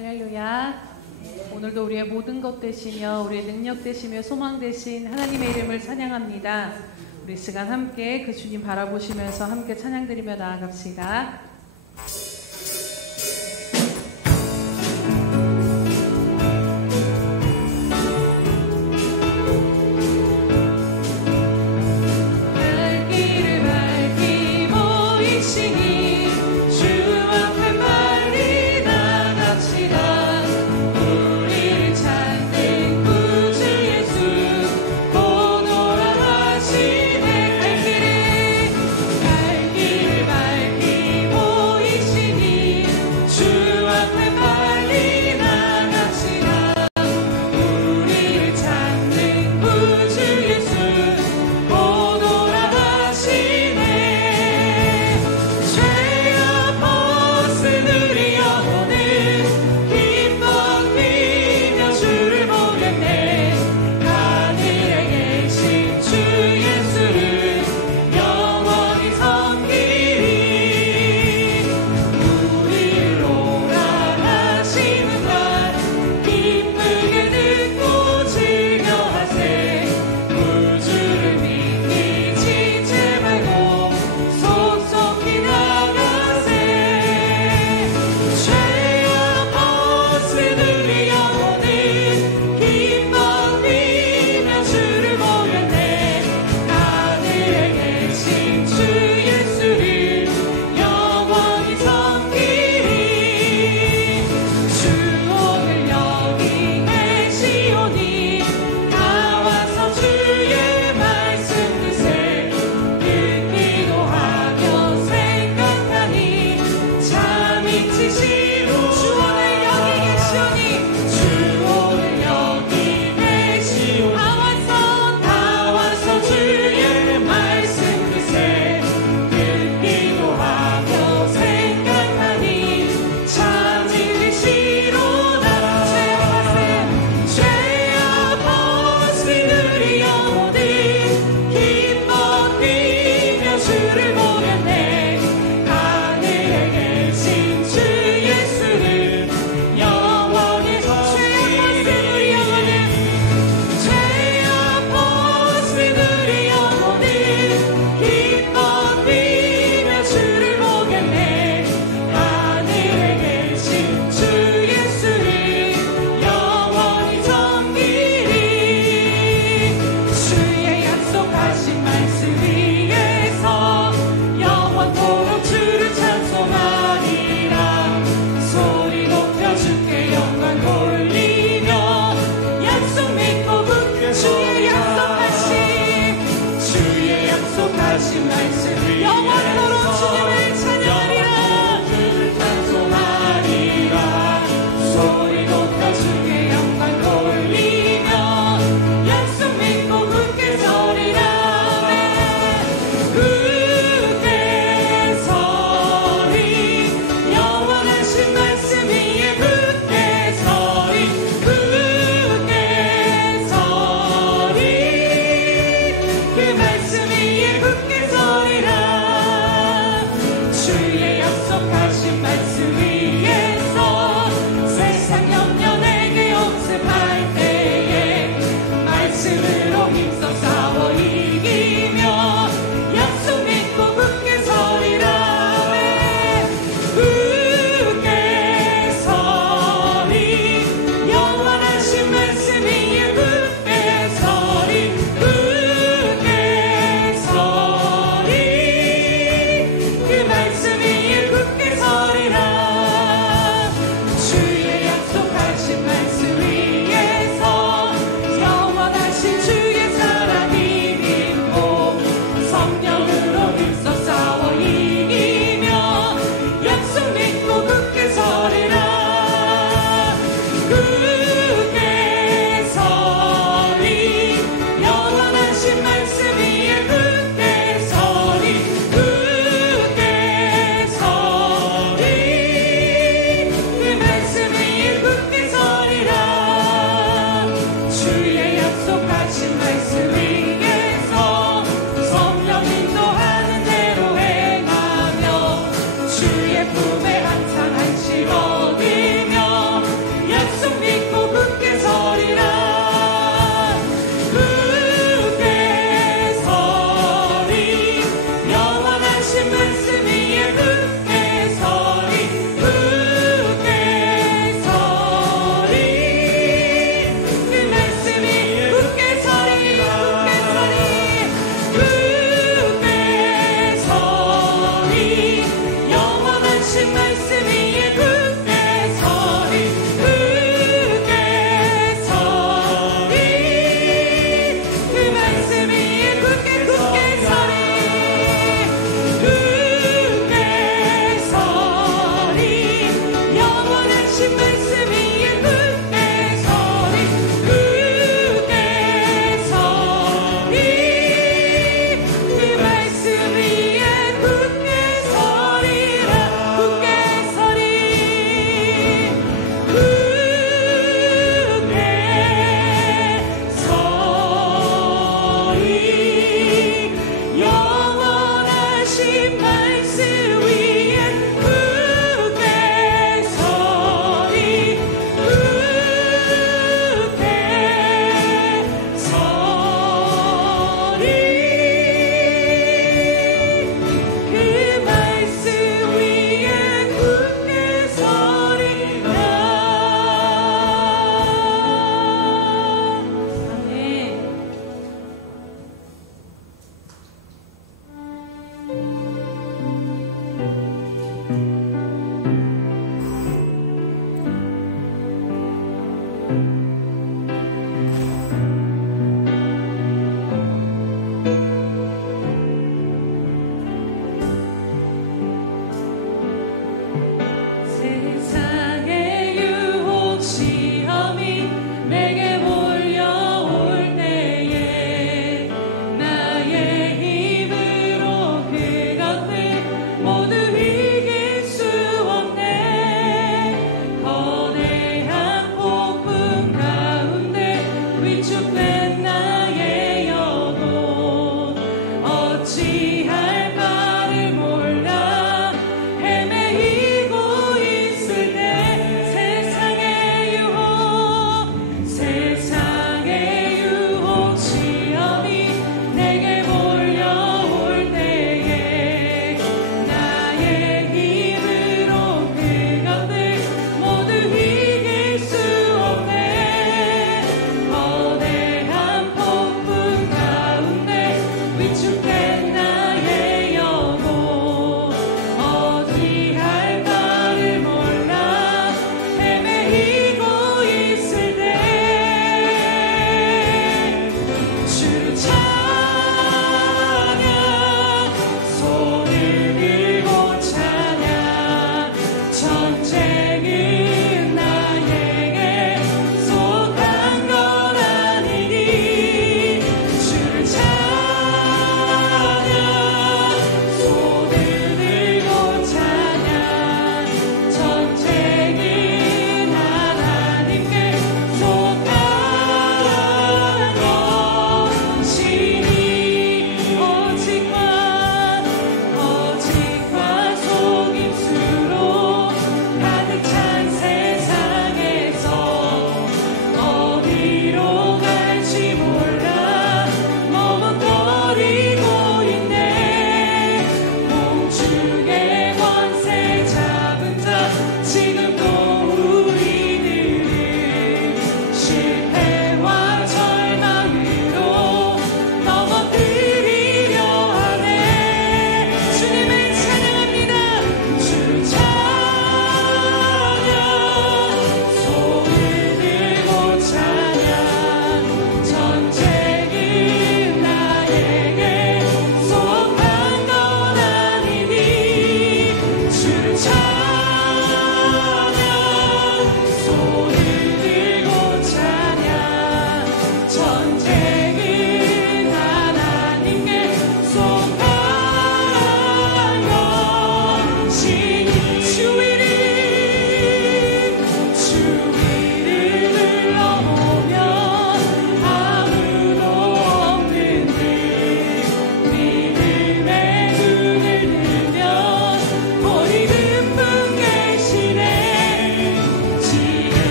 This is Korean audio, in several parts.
할렐루야. 오늘도 우리의 모든 것 되시며 우리의 능력 되시며 소망 되신 하나님의 이름을 찬양합니다. 우리 시간 함께 그 주님 바라보시면서 함께 찬양드리며 나아갑시다. 갈 길을 밝히 보이시니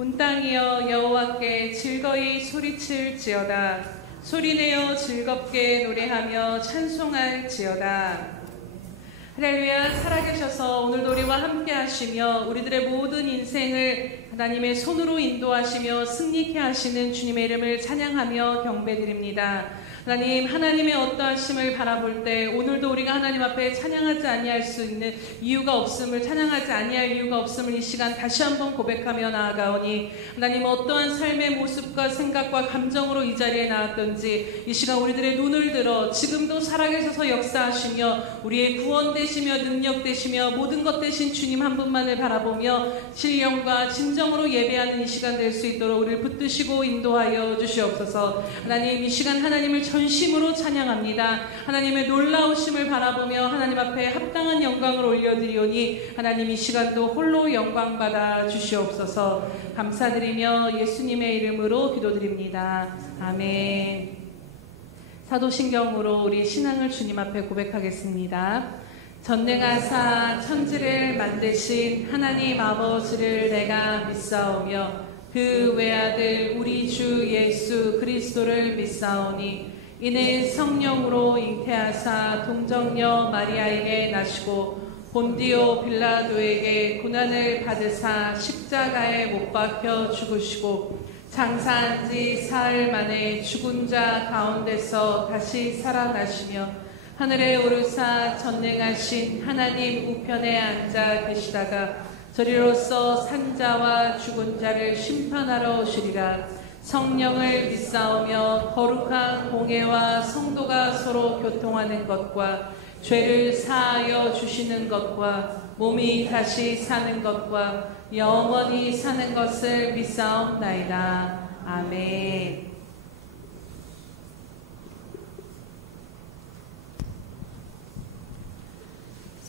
온 땅이여 여호와께 즐거이 소리칠지어다. 소리내어 즐겁게 노래하며 찬송할지어다. 할렐루야. 살아계셔서 오늘도 우리와 함께 하시며 우리들의 모든 인생을 하나님의 손으로 인도하시며 승리케 하시는 주님의 이름을 찬양하며 경배드립니다. 하나님, 하나님의 어떠하심을 바라볼 때 오늘도 우리가 하나님 앞에 찬양하지 아니할 수 있는 이유가 없음을, 찬양하지 아니할 이유가 없음을 이 시간 다시 한번 고백하며 나아가오니, 하나님 어떠한 삶의 모습과 생각과 감정으로 이 자리에 나왔던지 이 시간 우리들의 눈을 들어 지금도 살아계셔서 역사하시며 우리의 구원 되시며 능력 되시며 모든 것 되신 주님 한 분만을 바라보며 신령과 진정으로 예배하는 이 시간 될 수 있도록 우리를 붙드시고 인도하여 주시옵소서. 하나님, 이 시간 하나님을 전심으로 찬양합니다. 하나님의 놀라우심을 바라보며 하나님 앞에 합당한 영광을 올려드리오니 하나님 이 시간도 홀로 영광 받아 주시옵소서. 감사드리며 예수님의 이름으로 기도드립니다. 아멘. 사도신경으로 우리 신앙을 주님 앞에 고백하겠습니다. 전능하사 천지를 만드신 하나님 아버지를 내가 믿사오며 그 외아들 우리 주 예수 그리스도를 믿사오니 이는 성령으로 잉태하사 동정녀 마리아에게 나시고 본디오 빌라도에게 고난을 받으사 십자가에 못 박혀 죽으시고 장사한 지 사흘 만에 죽은 자 가운데서 다시 살아나시며 하늘에 오르사 전능하신 하나님 우편에 앉아 계시다가 저리로서 산자와 죽은 자를 심판하러 오시리라. 성령을 믿사오며 거룩한 공예와 성도가 서로 교통하는 것과 죄를 사하여 주시는 것과 몸이 다시 사는 것과 영원히 사는 것을 믿사옵나이다. 아멘.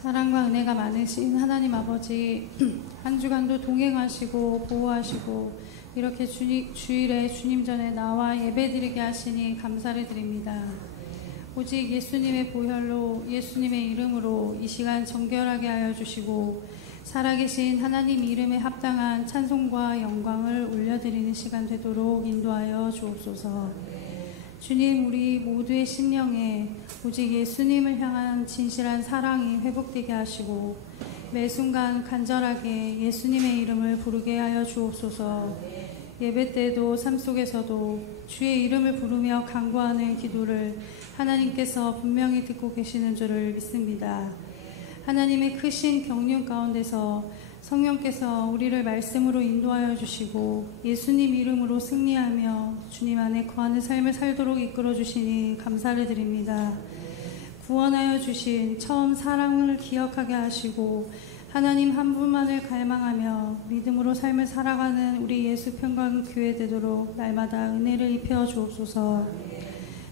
사랑과 은혜가 많으신 하나님 아버지, 한 주간도 동행하시고 보호하시고 이렇게 주일에 주님 전에 나와 예배드리게 하시니 감사를 드립니다. 오직 예수님의 보혈로 예수님의 이름으로 이 시간 정결하게 하여 주시고 살아계신 하나님 이름에 합당한 찬송과 영광을 올려드리는 시간 되도록 인도하여 주옵소서. 주님, 우리 모두의 심령에 오직 예수님을 향한 진실한 사랑이 회복되게 하시고 매 순간 간절하게 예수님의 이름을 부르게 하여 주옵소서. 예배 때도 삶 속에서도 주의 이름을 부르며 간구하는 기도를 하나님께서 분명히 듣고 계시는 줄을 믿습니다. 하나님의 크신 경륜 가운데서 성령께서 우리를 말씀으로 인도하여 주시고 예수님 이름으로 승리하며 주님 안에 거하는 삶을 살도록 이끌어 주시니 감사를 드립니다. 구원하여 주신 처음 사랑을 기억하게 하시고 하나님 한 분만을 갈망하며 믿음으로 삶을 살아가는 우리 예수평강교회 되도록 날마다 은혜를 입혀 주옵소서.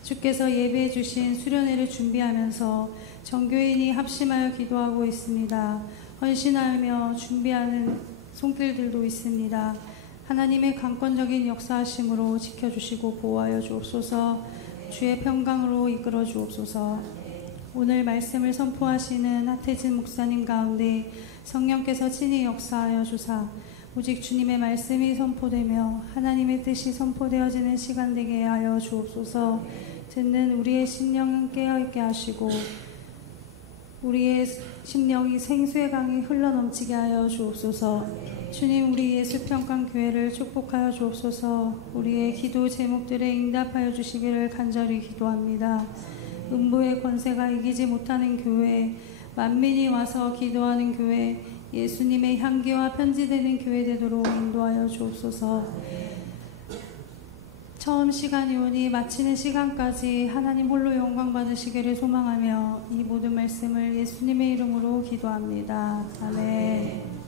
주께서 예배해 주신 수련회를 준비하면서 전교인이 합심하여 기도하고 있습니다. 헌신하며 준비하는 손길들도 있습니다. 하나님의 강권적인 역사하심으로 지켜주시고 보호하여 주옵소서. 주의 평강으로 이끌어 주옵소서. 오늘 말씀을 선포하시는 하태진 목사님 가운데 성령께서 친히 역사하여 주사 오직 주님의 말씀이 선포되며 하나님의 뜻이 선포되어지는 시간 되게 하여 주옵소서. 듣는 우리의 심령은 깨어있게 하시고 우리의 심령이 생수의 강이 흘러넘치게 하여 주옵소서. 주님, 우리 예수평강교회를 축복하여 주옵소서. 우리의 기도 제목들에 응답하여 주시기를 간절히 기도합니다. 음부의 권세가 이기지 못하는 교회, 만민이 와서 기도하는 교회, 예수님의 향기와 편지되는 교회 되도록 인도하여 주옵소서. 처음 시간이 오니 마치는 시간까지 하나님 홀로 영광 받으시기를 소망하며 이 모든 말씀을 예수님의 이름으로 기도합니다. 아멘.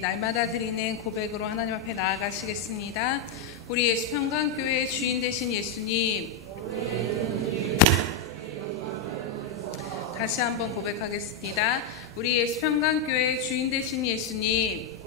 날마다 드리는 고백으로 하나님 앞에 나아가시겠습니다. 우리 예수평강교회 주인 되신 예수님, 다시 한번 고백하겠습니다. 우리 예수평강교회 주인 되신 예수님,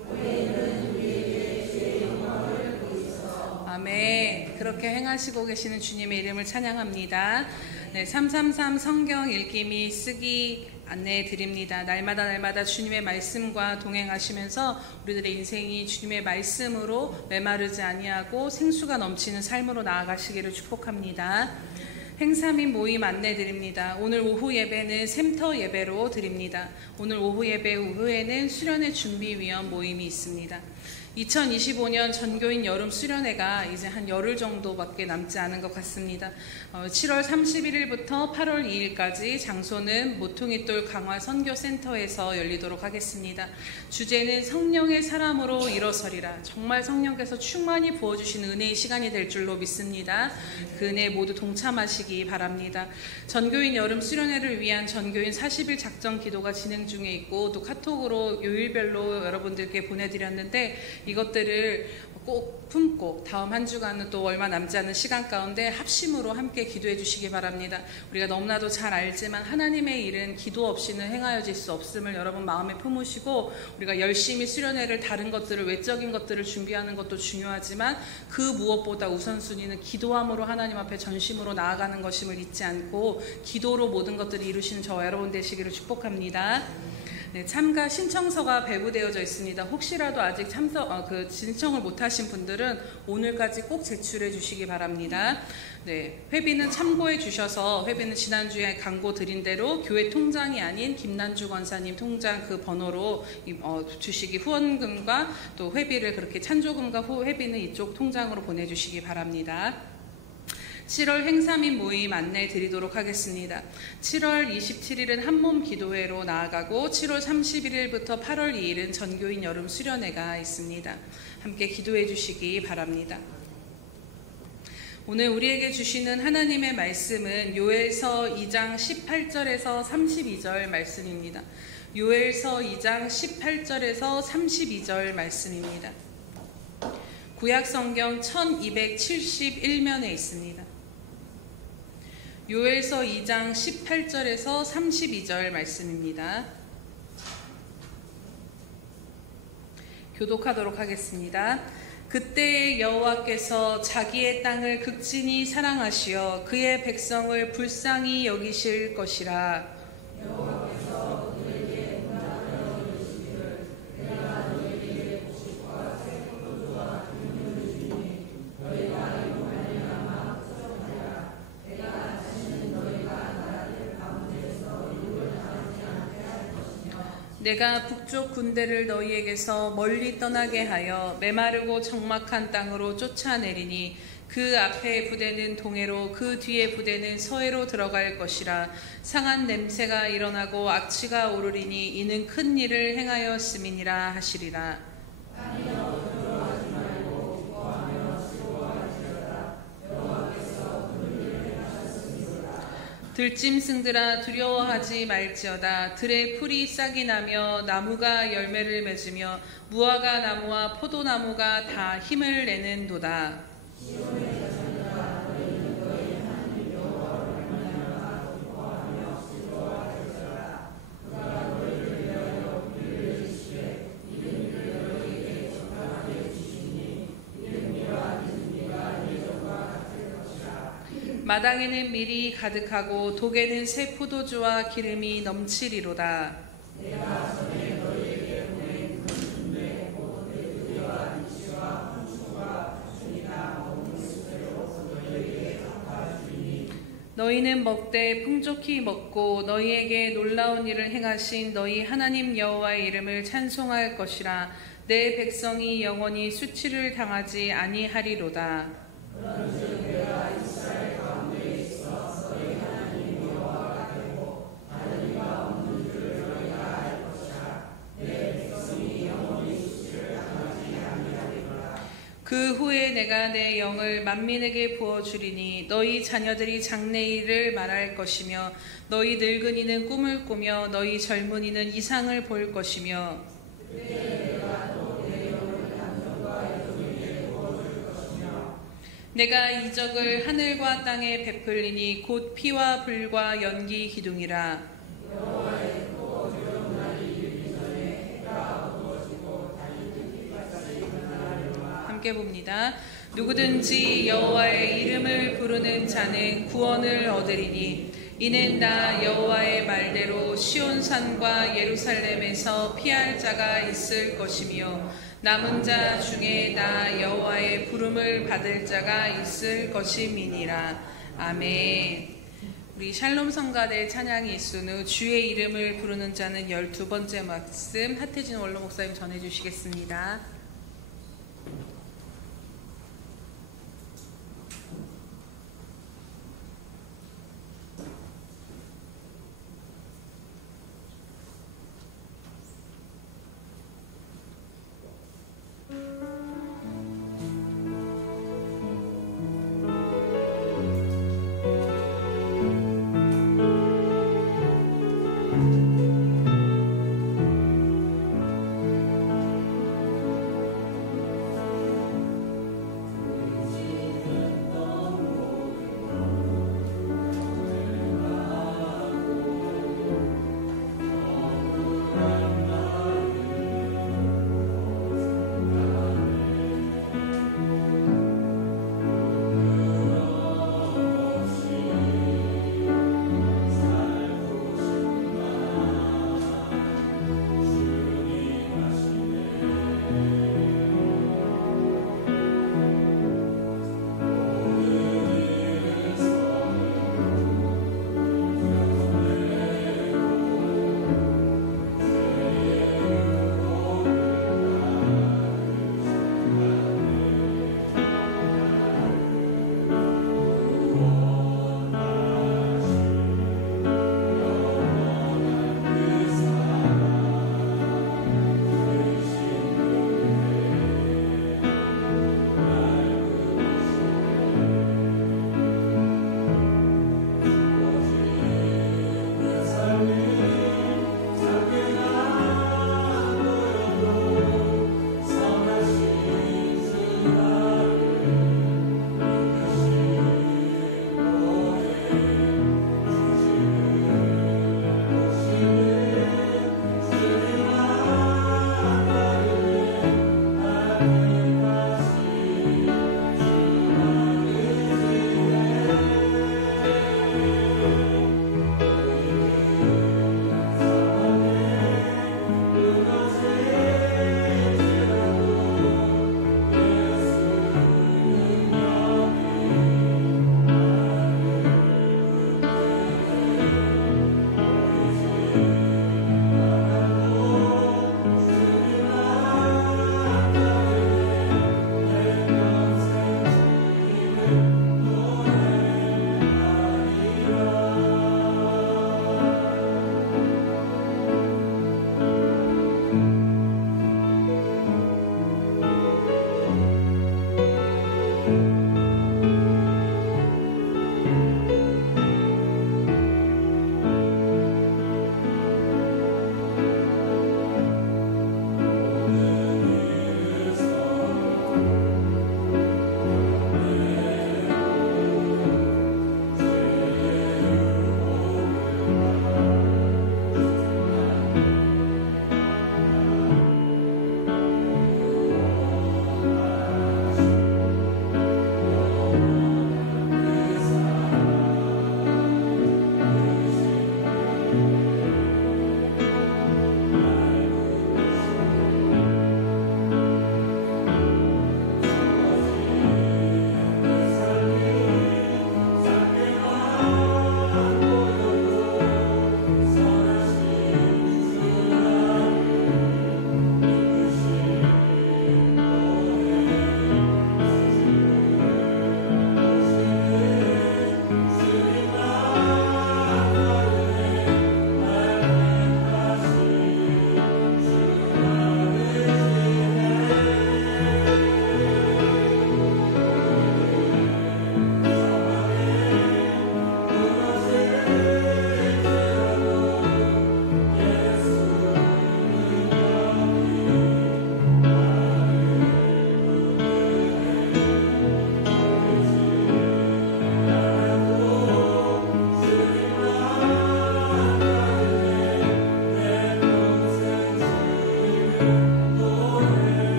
아멘. 그렇게 행하시고 계시는 주님의 이름을 찬양합니다. 네, 333 성경 읽기 및 쓰기 안내해 드립니다. 날마다 주님의 말씀과 동행하시면서 우리들의 인생이 주님의 말씀으로 메마르지 아니하고 생수가 넘치는 삶으로 나아가시기를 축복합니다. 행사민 모임 안내 드립니다. 오늘 오후 예배는 샘터 예배로 드립니다. 오늘 오후 예배 후에는 수련회 준비위원 모임이 있습니다. 2025년 전교인 여름 수련회가 이제 한 열흘 정도밖에 남지 않은 것 같습니다. 7월 31일부터 8월 2일까지 장소는 모퉁이돌 강화 선교센터에서 열리도록 하겠습니다. 주제는 성령의 사람으로 일어서리라. 정말 성령께서 충만히 부어주시는 은혜의 시간이 될 줄로 믿습니다. 그 은혜 모두 동참하시기 바랍니다. 전교인 여름 수련회를 위한 전교인 40일 작전 기도가 진행 중에 있고 또 카톡으로 요일별로 여러분들께 보내드렸는데 이것들을 꼭 품고 다음 한 주간은 또 얼마 남지 않은 시간 가운데 합심으로 함께 기도해 주시기 바랍니다. 우리가 너무나도 잘 알지만 하나님의 일은 기도 없이는 행하여질 수 없음을 여러분 마음에 품으시고 우리가 열심히 수련회를 다른 것들을 외적인 것들을 준비하는 것도 중요하지만 그 무엇보다 우선순위는 기도함으로 하나님 앞에 전심으로 나아가는 것임을 잊지 않고 기도로 모든 것들을 이루시는 저와 여러분 되시기를 축복합니다. 네, 참가 신청서가 배부되어져 있습니다. 혹시라도 아직 신청을 못하신 분들은 오늘까지 꼭 제출해 주시기 바랍니다. 네, 회비는 참고해 주셔서 회비는 지난주에 광고 드린 대로 교회 통장이 아닌 김난주 권사님 통장 그 번호로 주시기 후원금과 또 회비를 그렇게 찬조금과 회비는 이쪽 통장으로 보내주시기 바랍니다. 7월 행사민 모임 안내 드리도록 하겠습니다. 7월 27일은 한몸 기도회로 나아가고 7월 31일부터 8월 2일은 전교인 여름 수련회가 있습니다. 함께 기도해 주시기 바랍니다. 오늘 우리에게 주시는 하나님의 말씀은 요엘서 2장 18절에서 32절 말씀입니다. 요엘서 2장 18절에서 32절 말씀입니다. 구약성경 1271면에 있습니다. 요엘서 2장 18절에서 32절 말씀입니다. 교독하도록 하겠습니다. 그때의 여호와께서 자기의 땅을 극진히 사랑하시어 그의 백성을 불쌍히 여기실 것이라. 여호와께서 그에게 응답하여 이르시기를 내가 너희에게 복식과 새 포도주와 기름을 주니 너희가 이로 말미암아 흡족하리라. 내가 다시는 너희가 나라들 가운데서 이를 당하지 않게 할 것이며 내가 북쪽 군대를 너희에게서 멀리 떠나게 하여 메마르고 적막한 땅으로 쫓아내리니 그 앞에 부대는 동해로 그 뒤에 부대는 서해로 들어갈 것이라. 상한 냄새가 일어나고 악취가 오르리니 이는 큰 일을 행하였음이니라 하시리라. 들짐승들아 두려워하지 말지어다. 들의 풀이 싹이 나며 나무가 열매를 맺으며 무화과 나무와 포도나무가 다 힘을 내는도다. 마당에는 밀이 가득하고 독에는 새 포도주와 기름이 넘치리로다. 너희는 먹되 풍족히 먹고 너희에게 놀라운 일을 행하신 너희 하나님 여호와의 이름을 찬송할 것이라. 내 백성이 영원히 수치를 당하지 아니하리로다. 그 후에 내가 내 영을 만민에게 부어주리니 너희 자녀들이 장래일을 말할 것이며 너희 늙은이는 꿈을 꾸며 너희 젊은이는 이상을 볼 것이며 내가 이적을 하늘과 땅에 베풀리니 곧 피와 불과 연기 기둥이라. 함께 봅니다. 누구든지 여호와의 이름을 부르는 자는 구원을 얻으리니 이는 나 여호와의 말대로 시온산과 예루살렘에서 피할 자가 있을 것이며 남은 자 중에 나 여호와의 부름을 받을 자가 있을 것임이니라. 아멘. 우리 샬롬 성가대 찬양이 있은 후 주의 이름을 부르는 자는 12번째 말씀 하태진 원로 목사님 전해주시겠습니다.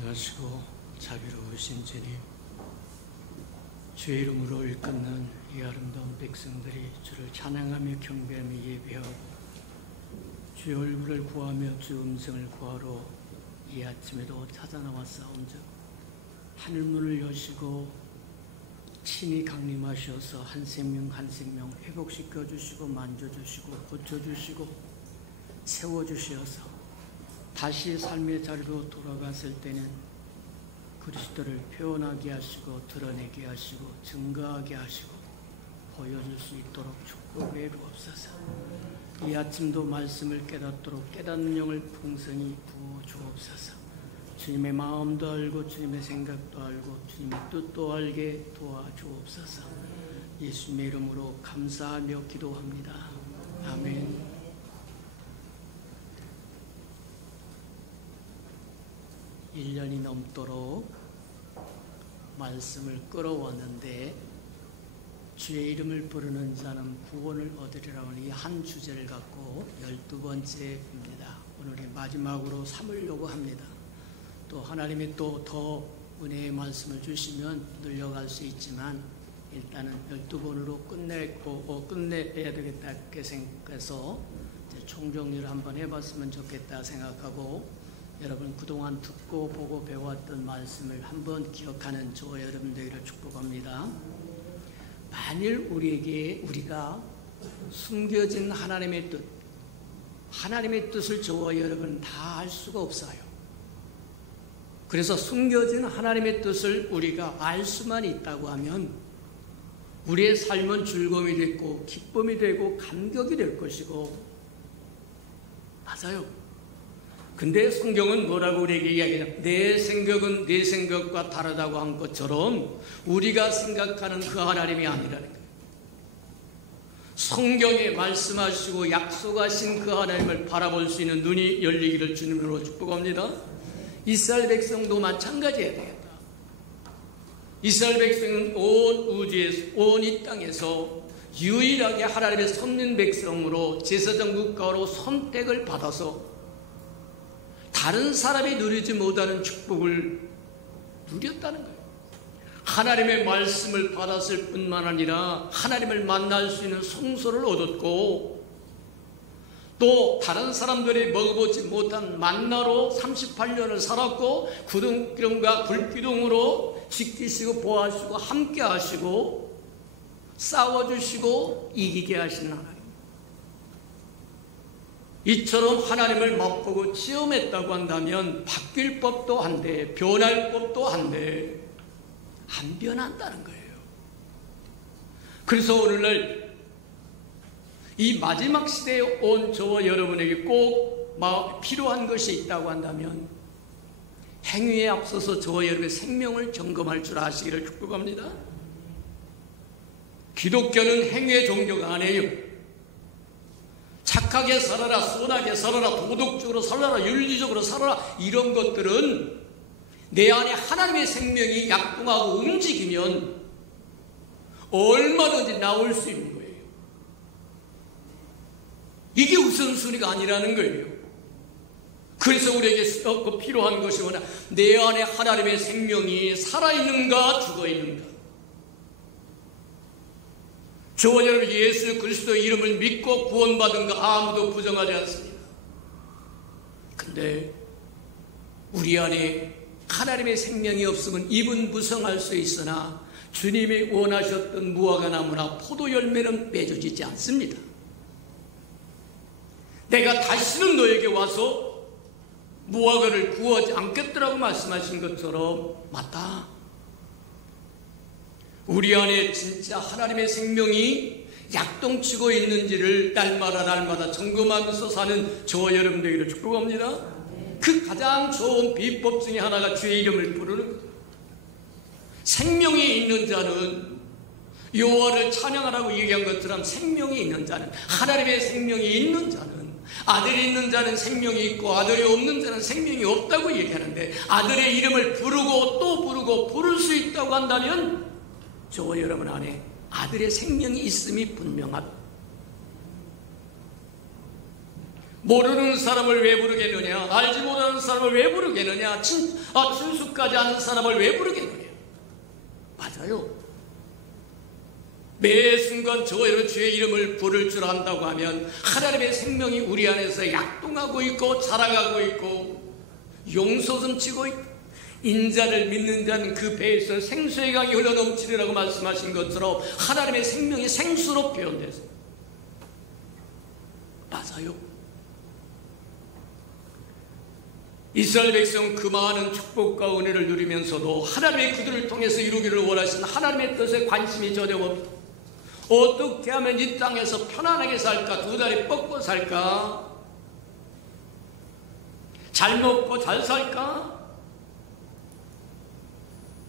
선행하시고 자비로우신 주님, 주의 이름으로 일컫는 이 아름다운 백성들이 주를 찬양하며 경배하며 예배하고 주의 얼굴을 구하며 주 음성을 구하러 이 아침에도 찾아 나왔사온즉 하늘문을 여시고 친히 강림하셔서 한 생명 한 생명 회복시켜 주시고 만져주시고 고쳐주시고 세워주시어서 다시 삶의 자리로 돌아갔을 때는 그리스도를 표현하게 하시고 드러내게 하시고 증거하게 하시고 보여줄 수 있도록 축복해 주옵소서. 이 아침도 말씀을 깨닫도록 깨닫는 영을 풍성히 부어 주옵소서. 주님의 마음도 알고 주님의 생각도 알고 주님의 뜻도 알게 도와주옵소서. 예수님의 이름으로 감사하며 기도합니다. 아멘. 1년이 넘도록 말씀을 끌어왔는데 주의 이름을 부르는 자는 구원을 얻으리라 하는 이 한 주제를 갖고 12번째입니다. 오늘이 마지막으로 삼으려고 합니다. 또 하나님이 또 더 은혜의 말씀을 주시면 늘려갈 수 있지만 일단은 12번으로 끝내야 되겠다 이렇게 생각해서 총정리를 한번 해봤으면 좋겠다 생각하고 여러분 그동안 듣고 보고 배웠던 말씀을 한번 기억하는 저와 여러분들을 축복합니다. 만일 우리가 숨겨진 하나님의 뜻을 저와 여러분 다 알 수가 없어요. 그래서 숨겨진 하나님의 뜻을 우리가 알 수만 있다고 하면 우리의 삶은 즐거움이 되고 기쁨이 되고 감격이 될 것이고 맞아요. 근데 성경은 뭐라고 우리에게 이야기하냐? 내 생각은 내 생각과 다르다고 한 것처럼 우리가 생각하는 그 하나님이 아니라는 거예요. 성경에 말씀하시고 약속하신 그 하나님을 바라볼 수 있는 눈이 열리기를 주님으로 축복합니다. 이스라엘 백성도 마찬가지해야 되겠다. 이스라엘 백성은 온 우주에서 온 이 땅에서 유일하게 하나님의 선민 백성으로 제사장 국가로 선택을 받아서 다른 사람이 누리지 못하는 축복을 누렸다는 거예요. 하나님의 말씀을 받았을 뿐만 아니라 하나님을 만날 수 있는 성소를 얻었고 또 다른 사람들이 먹어보지 못한 만나로 38년을 살았고 구름과 불기둥으로 지키시고 보호하시고 함께 하시고 싸워주시고 이기게 하시는 하나님. 이처럼 하나님을 맛보고 체험했다고 한다면 바뀔 법도 한데 변할 법도 한데 안 변한다는 거예요. 그래서 오늘날 이 마지막 시대에 온 저와 여러분에게 꼭 필요한 것이 있다고 한다면 행위에 앞서서 저와 여러분의 생명을 점검할 줄 아시기를 축복합니다. 기독교는 행위의 종교가 아니에요. 착하게 살아라, 선하게 살아라, 도덕적으로 살아라, 윤리적으로 살아라 이런 것들은 내 안에 하나님의 생명이 약동하고 움직이면 얼마든지 나올 수 있는 거예요. 이게 우선순위가 아니라는 거예요. 그래서 우리에게 필요한 것이 뭐냐? 내 안에 하나님의 생명이 살아있는가 죽어있는가. 저와 여러분 예수 그리스도의 이름을 믿고 구원받은 거 아무도 부정하지 않습니다. 근데 우리 안에 하나님의 생명이 없으면 입은 무성할 수 있으나 주님이 원하셨던 무화과 나무나 포도 열매는 맺어지지 않습니다. 내가 다시는 너에게 와서 무화과를 구하지 않겠더라고 말씀하신 것처럼 맞다. 우리 안에 진짜 하나님의 생명이 약동치고 있는지를 날마다 점검하면서 사는 저와 여러분들에게 축복합니다. 그 가장 좋은 비법 중에 하나가 주의 이름을 부르는 거예요. 생명이 있는 자는 여호와를 찬양하라고 얘기한 것처럼 생명이 있는 자는 하나님의 생명이 있는 자는 아들이 있는 자는 생명이 있고 아들이 없는 자는 생명이 없다고 얘기하는데 아들의 이름을 부르고 또 부르고 부를 수 있다고 한다면 저와 여러분 안에 아들의 생명이 있음이 분명하다. 모르는 사람을 왜 부르겠느냐? 알지 못하는 사람을 왜 부르겠느냐? 친숙하지 않은 사람을 왜 부르겠느냐? 맞아요. 매 순간 저희로 주의 이름을 부를 줄 안다고 하면 하나님의 생명이 우리 안에서 약동하고 있고 자라가고 있고 용솟음치고 있고, 인자를 믿는 자는 그 배에서 생수의 강이 흘러넘치리라고 말씀하신 것처럼 하나님의 생명이 생수로 표현돼서 맞아요. 이스라엘 백성은 그 많은 축복과 은혜를 누리면서도 하나님의 그들을 통해서 이루기를 원하시는 하나님의 뜻에 관심이 전혀 없다. 어떻게 하면 이 땅에서 편안하게 살까? 두 다리 뻗고 살까? 잘 먹고 잘 살까?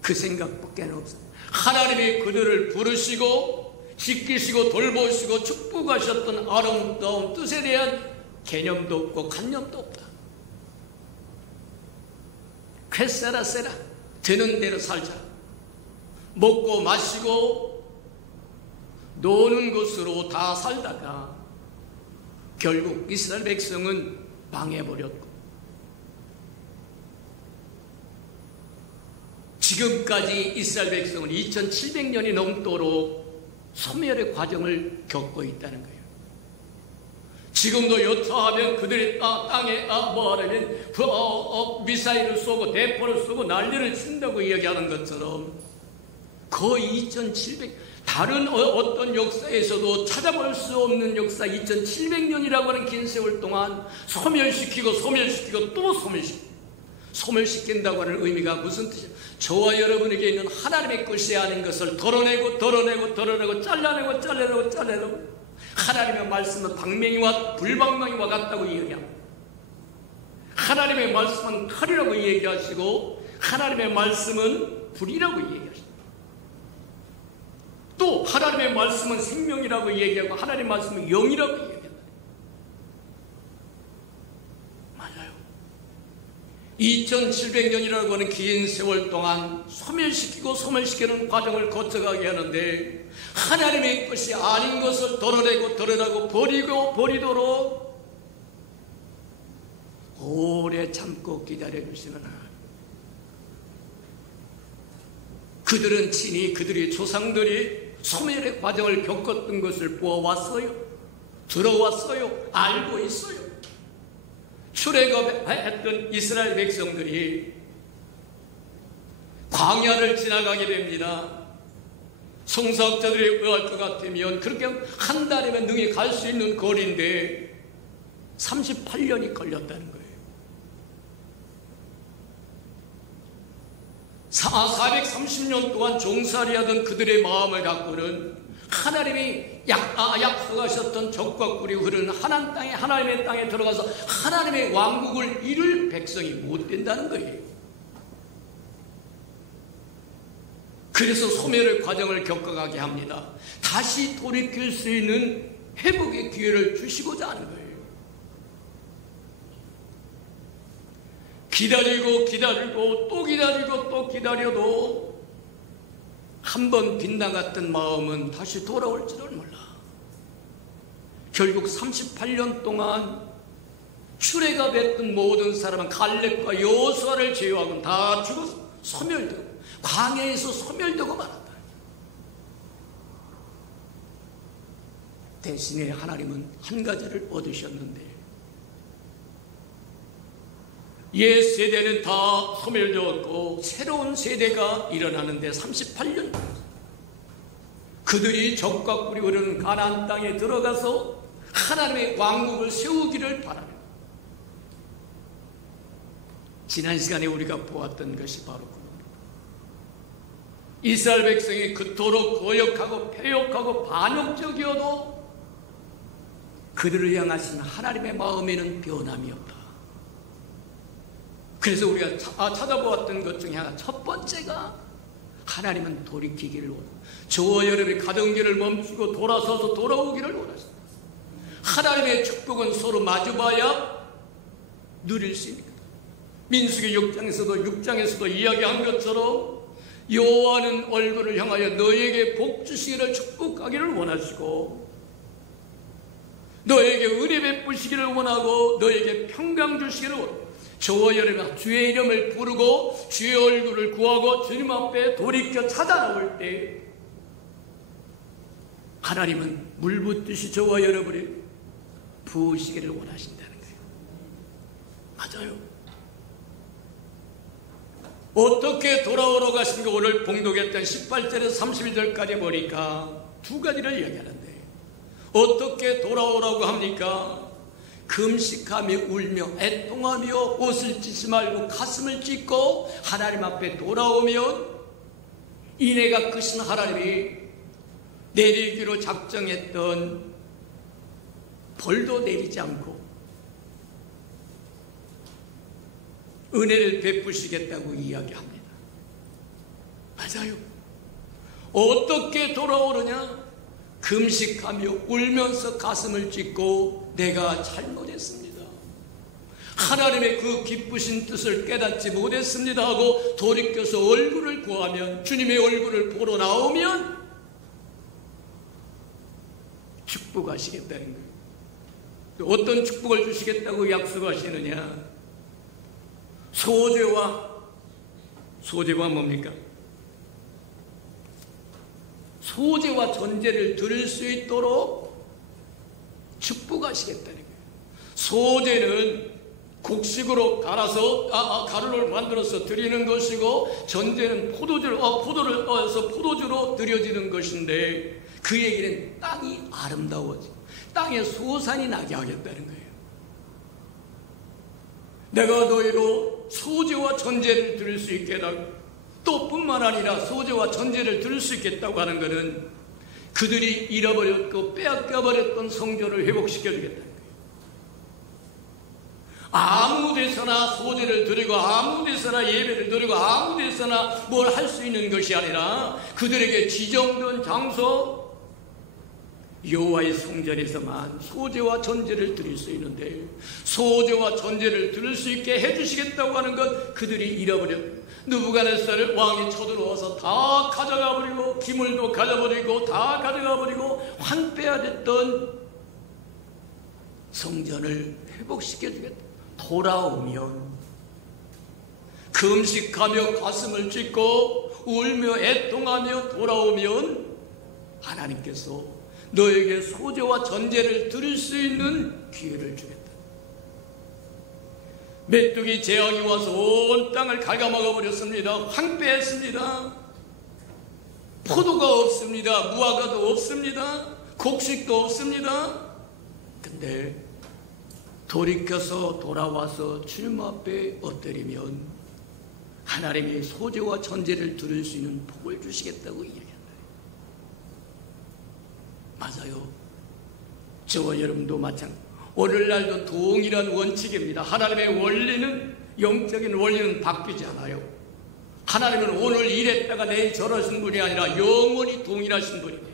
그 생각밖에 없어요. 하나님이 그들을 부르시고 지키시고 돌보시고 축복하셨던 아름다운 뜻에 대한 개념도 없고 관념도 없다. 쾌세라 되는 대로 살자. 먹고 마시고 노는 것으로 다 살다가 결국 이스라엘 백성은 망해버렸고, 지금까지 이스라엘 백성은 2700년이 넘도록 소멸의 과정을 겪고 있다는 거예요. 지금도 여차하면 그들의 땅에 뭐하냐면 미사일을 쏘고 대포를 쏘고 난리를 친다고 이야기하는 것처럼 거의 2700, 다른 어떤 역사에서도 찾아볼 수 없는 역사 2700년이라고 하는 긴 세월 동안 소멸시키고 또 소멸시킨다고 하는 의미가 무슨 뜻이에요? 저와 여러분에게 있는 하나님의 것이 아닌 것을 덜어내고 잘라내고 하나님의 말씀은 방맹이와 불방망이와 같다고 이야기합니다. 하나님의 말씀은 칼이라고 얘기하시고 하나님의 말씀은 불이라고 얘기하십니다. 또 하나님의 말씀은 생명이라고 얘기하고 하나님의 말씀은 영이라고 얘기합니다. 맞아요. 2700년이라고 하는 긴 세월 동안 소멸시키는 과정을 거쳐가게 하는데 하나님의 것이 아닌 것을 덜어내고 버리도록 오래 참고 기다려주시는 하나님. 그들은 친히 그들의 조상들이 소멸의 과정을 겪었던 것을 보아왔어요. 들어왔어요. 알고 있어요. 출애굽했던 이스라엘 백성들이 광야를 지나가게 됩니다. 성서학자들이 의할 것 같으면 그렇게 한 달이면 능히 갈 수 있는 거리인데 38년이 걸렸다는 거예요. 430년 동안 종살이하던 그들의 마음을 갖고는 하나님이 약속하셨던 적과 꿀이 흐르는 하나님의 땅에 들어가서 하나님의 왕국을 이룰 백성이 못 된다는 거예요. 그래서 소멸의 과정을 겪어가게 합니다. 다시 돌이킬 수 있는 회복의 기회를 주시고자 하는 거예요. 기다리고 또 기다려도 한번 빗나갔던 마음은 다시 돌아올 줄을 몰라. 결국 38년 동안 출애굽했던 모든 사람은 갈렙과 여호수아를 제외하고는 다 죽어서 소멸되고 광야에서 소멸되고 말았다. 대신에 하나님은 한 가지를 얻으셨는데 옛 세대는 다 소멸되었고 새로운 세대가 일어나는데 38년 그들이 적과 꿀이 흐르는 가나안 땅에 들어가서 하나님의 왕국을 세우기를 바랍니다. 지난 시간에 우리가 보았던 것이 바로 그겁니다. 이스라엘 백성이 그토록 거역하고 패역하고 반역적이어도 그들을 향하신 하나님의 마음에는 변함이 없다. 그래서 우리가 찾아보았던 것 중에 하나, 첫 번째가 하나님은 돌이키기를 원합니다. 저와 여러분이 가던 길을 멈추고 돌아서서 돌아오기를 원하십니다. 하나님의 축복은 서로 마주봐야 누릴 수 있습니다. 민수기 6장에서도 이야기한 것처럼 여호와는 얼굴을 향하여 너에게 복 주시기를 축복하기를 원하시고 너에게 은혜 베푸시기를 원하고 너에게 평강 주시기를 원하고 저와 여러분 주의 이름을 부르고 주의 얼굴을 구하고 주님 앞에 돌이켜 찾아 나올 때 하나님은 물 붓듯이 저와 여러분이 부으시기를 원하신다는 거예요. 맞아요. 어떻게 돌아오러 가신가? 오늘 봉독했던 18절에서 31절까지 보니까 두 가지를 이야기하는데 어떻게 돌아오라고 합니까? 금식하며 울며 애통하며 옷을 찢지 말고 가슴을 찢고 하나님 앞에 돌아오면 이내가 크신 하나님이 내리기로 작정했던 벌도 내리지 않고 은혜를 베푸시겠다고 이야기합니다. 맞아요. 어떻게 돌아오느냐? 금식하며 울면서 가슴을 찢고 내가 잘못했습니다. 하나님의 그 기쁘신 뜻을 깨닫지 못했습니다 하고 돌이켜서 얼굴을 구하면 주님의 얼굴을 보러 나오면 축복하시겠다는 거예요. 어떤 축복을 주시겠다고 약속하시느냐? 소제가 뭡니까? 소제와 전제를 드릴 수 있도록 축복하시겠다는 거예요. 소제는 곡식으로 갈아서 가루를 만들어서 드리는 것이고 전제는 포도주로 드려지는 것인데 그 얘기는 땅이 아름다워지고 땅에 소산이 나게 하겠다는 거예요. 내가 너희로 소제와 전제를 드릴 수 있게 하고 또 뿐만 아니라 소제와 전제를 드릴 수 있겠다고 하는 것은 그들이 잃어버렸고 빼앗겨버렸던 성전을 회복시켜주겠다는 거예요. 아무 데서나 소제를 드리고 아무 데서나 예배를 드리고 아무 데서나 뭘 할 수 있는 것이 아니라 그들에게 지정된 장소 여호와의 성전에서만 소제와 전제를 드릴 수 있는데 소제와 전제를 드릴 수 있게 해주시겠다고 하는 것 그들이 잃어버렸고 느부갓네살 왕이 쳐들어와서 다 가져가버리고 기물도 가져버리고 다 가져가버리고 황폐화됐던 성전을 회복시켜주겠다. 돌아오면 금식하며 가슴을 찢고 울며 애통하며 돌아오면 하나님께서 너에게 소제와 전제를 드릴 수 있는 기회를 주겠다. 메뚜기 재앙이 와서 온 땅을 갉아먹어 버렸습니다. 황폐했습니다. 포도가 없습니다. 무화과도 없습니다. 곡식도 없습니다. 근데 돌이켜서 돌아와서 주님 앞에 엎드리면 하나님이 소제와 전제를 드릴 수 있는 복을 주시겠다고 이야기합니다. 맞아요. 저와 여러분도 마찬가지. 오늘날도 동일한 원칙입니다. 하나님의 원리는, 영적인 원리는 바뀌지 않아요. 하나님은 오늘 이랬다가 내일 저러신 분이 아니라 영원히 동일하신 분입니다.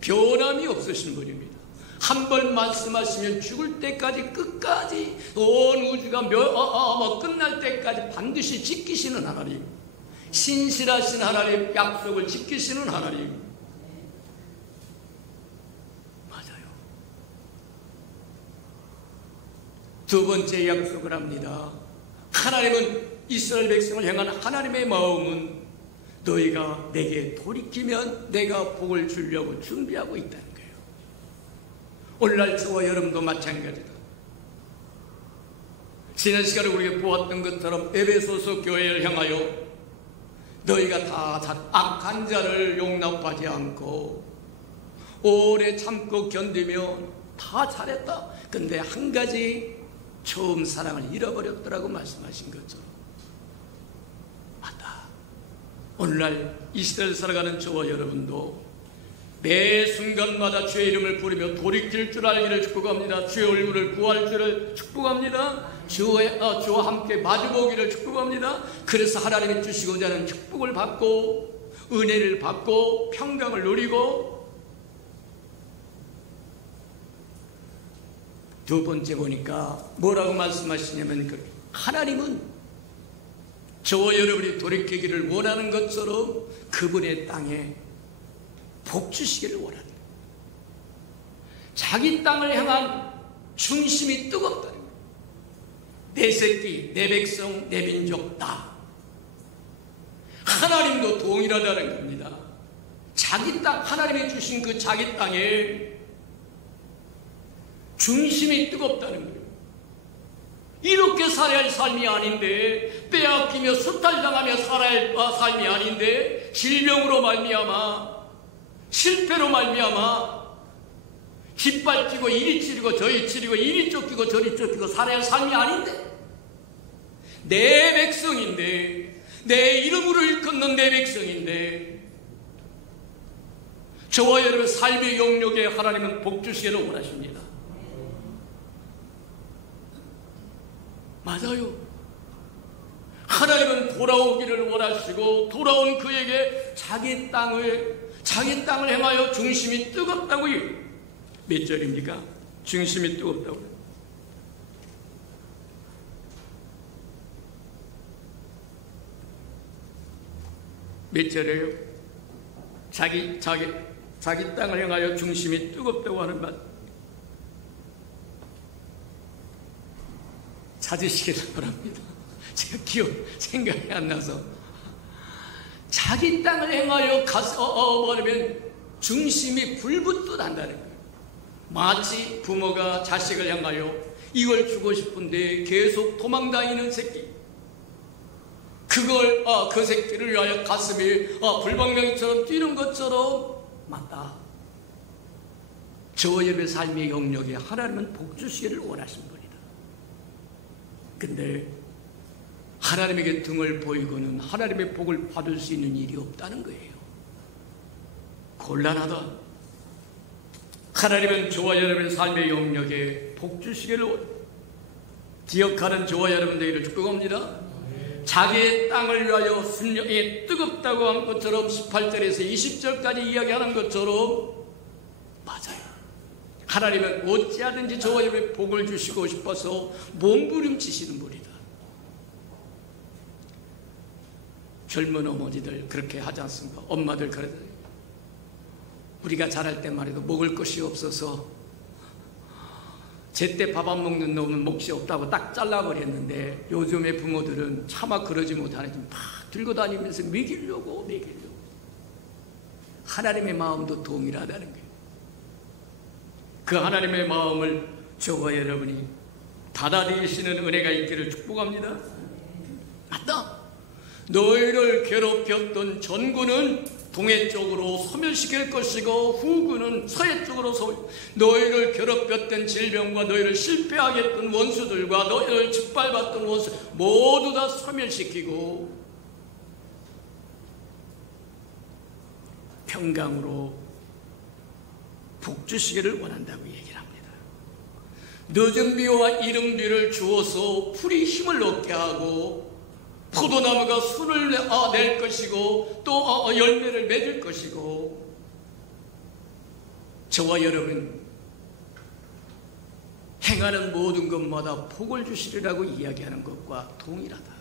변함이 없으신 분입니다. 한 번 말씀하시면 죽을 때까지 끝까지 온 우주가 끝날 때까지 반드시 지키시는 하나님, 신실하신 하나님, 약속을 지키시는 하나님. 두 번째 약속을 합니다. 하나님은 이스라엘 백성을 향한 하나님의 마음은 너희가 내게 돌이키면 내가 복을 주려고 준비하고 있다는 거예요. 오늘날 저와 여러분도 마찬가지다. 지난 시간에 우리가 보았던 것처럼 에베소서 교회를 향하여 너희가 다 악한 자를 용납하지 않고 오래 참고 견디며 다 잘했다. 근데 한 가지 처음 사랑을 잃어버렸더라고 말씀하신 것처럼 맞다. 오늘날 이 시대를 살아가는 저와 여러분도 매 순간마다 주의 이름을 부르며 돌이킬 줄 알기를 축복합니다. 주의 얼굴을 구할 줄을 축복합니다. 주와 함께 마주보기를 축복합니다. 그래서 하나님이 주시고자 하는 축복을 받고 은혜를 받고 평강을 누리고, 두 번째 보니까 뭐라고 말씀하시냐면 하나님은 저와 여러분이 돌이키기를 원하는 것처럼 그분의 땅에 복 주시기를 원합니다. 자기 땅을 향한 중심이 뜨겁다는 거예요. 내 새끼, 내 백성, 내 민족 다. 하나님도 동일하다는 겁니다. 자기 땅, 하나님이 주신 그 자기 땅에 중심이 뜨겁다는 거예요. 이렇게 살아야 할 삶이 아닌데, 빼앗기며 수탈당하며 살아야 할 삶이 아닌데, 질병으로 말미암아, 실패로 말미암아 깃발찌고 이리 찌르고 저리 찌르고 이리 쫓기고 저리 쫓기고 살아야 할 삶이 아닌데, 내 백성인데, 내 이름으로 일컫는 내 백성인데, 저와 여러분 삶의 영역에 하나님은 복 주시기를 원하십니다. 맞아요. 하나님은 돌아오기를 원하시고, 돌아온 그에게 자기 땅을 행하여 중심이 뜨겁다고요. 몇 절입니까? 중심이 뜨겁다고. 몇 절이에요? 자기 땅을 향하여 중심이 뜨겁다고 하는 말 찾으시기를 바랍니다. 제가 생각이 안 나서. 자기 땅을 행하여 말하면 중심이 불붙듯 한다는 거예요. 마치 부모가 자식을 향하여 이걸 주고 싶은데 계속 도망다니는 새끼, 그 새끼를 위하여 가슴이 불방명처럼 뛰는 것처럼 맞다. 저와 여러분의 삶의 영역에 하나님은 복 주시기를 원하신 분이다. 근데 하나님에게 등을 보이고는 하나님의 복을 받을 수 있는 일이 없다는 거예요. 곤란하다. 하나님은 저와 여러분의 삶의 영역에 복 주시기를 기억하는 저와 여러분들에게 축복합니다. 자기의 땅을 위하여 순종이 뜨겁다고 한 것처럼 18절에서 20절까지 이야기하는 것처럼 맞아요. 하나님은 어찌하든지 저와 여러분의 복을 주시고 싶어서 몸부림치시는 분이다. 젊은 어머니들 그렇게 하지 않습니까? 엄마들 그러더니 우리가 자랄 때만 해도 먹을 것이 없어서 제때 밥 안 먹는 놈은 몫이 없다고 딱 잘라버렸는데, 요즘의 부모들은 차마 그러지 못하는지 막 들고 다니면서 먹이려고. 하나님의 마음도 동일하다는 거예요. 그 하나님의 마음을 저와 여러분이 받아들이시는 은혜가 있기를 축복합니다. 맞다. 너희를 괴롭혔던 전군은 동해 쪽으로 소멸시킬 것이고 후군은 서해 쪽으로 너희를 괴롭혔던 질병과 너희를 실패하게 했던 원수들과 너희를 짓밟았던 원수 모두 다 소멸시키고 평강으로 복 주시기를 원한다고 얘기를 합니다. 늦은 비와 이른 비를 주어서 풀이 힘을 얻게 하고 포도나무가 순을 낼 것이고 또 열매를 맺을 것이고, 저와 여러분 행하는 모든 것마다 복을 주시리라고 이야기하는 것과 동일하다.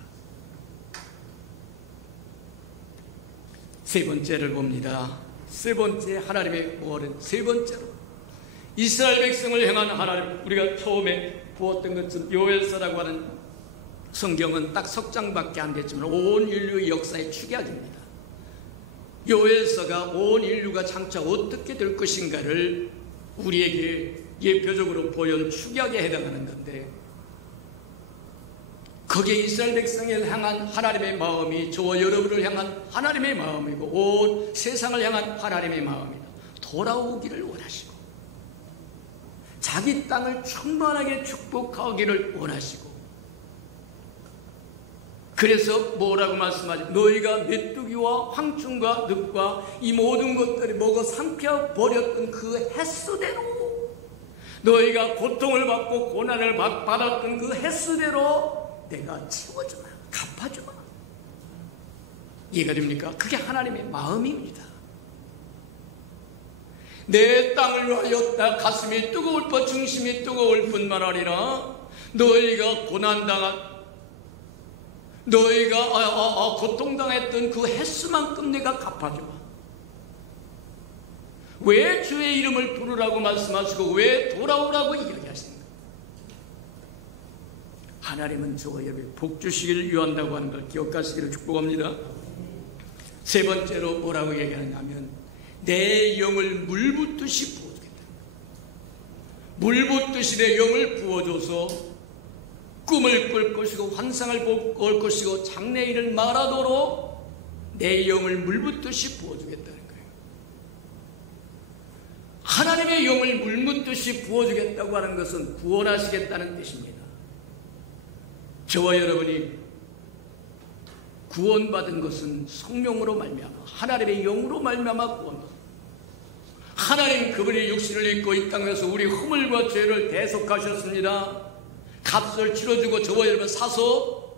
세 번째를 봅니다. 세 번째 하나님의 모든 세 번째로 이스라엘 백성을 향한 하나님, 우리가 처음에 보았던 것처럼 요엘서라고 하는 성경은 딱 석 장밖에 안 됐지만 온 인류의 역사의 축약입니다. 요엘서가 온 인류가 장차 어떻게 될 것인가를 우리에게 예표적으로 보여준 축약에 해당하는 건데, 거기에 이스라엘 백성을 향한 하나님의 마음이 저와 여러분을 향한 하나님의 마음이고 온 세상을 향한 하나님의 마음이다. 돌아오기를 원하시고 자기 땅을 충만하게 축복하기를 원하시고, 그래서 뭐라고 말씀하죠? 너희가 메뚜기와 황충과 늑과 이 모든 것들이 먹어 삼켜버렸던 그 횟수대로, 너희가 고통을 받고 고난을 받았던 그 횟수대로 내가 채워주마, 갚아주마. 이해가 됩니까? 그게 하나님의 마음입니다. 내 땅을 위하여 가슴이 뜨거울 뿐 중심이 뜨거울 뿐만 아니라 너희가 고통당했던 그 횟수만큼 내가 갚아주마. 왜 주의 이름을 부르라고 말씀하시고 왜 돌아오라고 이야기하십니까? 하나님은 저와 여러분 복 주시기를 유한다고 하는 걸 기억하시기를 축복합니다. 세 번째로 뭐라고 얘기하느냐면 내 영을 물붓듯이 부어주겠다. 물붓듯이 내 영을 부어줘서 꿈을 꿀 것이고 환상을 볼 것이고 장래일을 말하도록 내 영을 물붓듯이 부어주겠다는 거예요. 하나님의 영을 물붓듯이 부어주겠다고 하는 것은 구원하시겠다는 뜻입니다. 저와 여러분이 구원받은 것은 성령으로 말미암아 하나님의 영으로 말미암아 구원받았습니다. 하나님 그분이 육신을 입고 이 땅에서 우리 허물과 죄를 대속하셨습니다. 값을 치러주고 저와 여러분 사서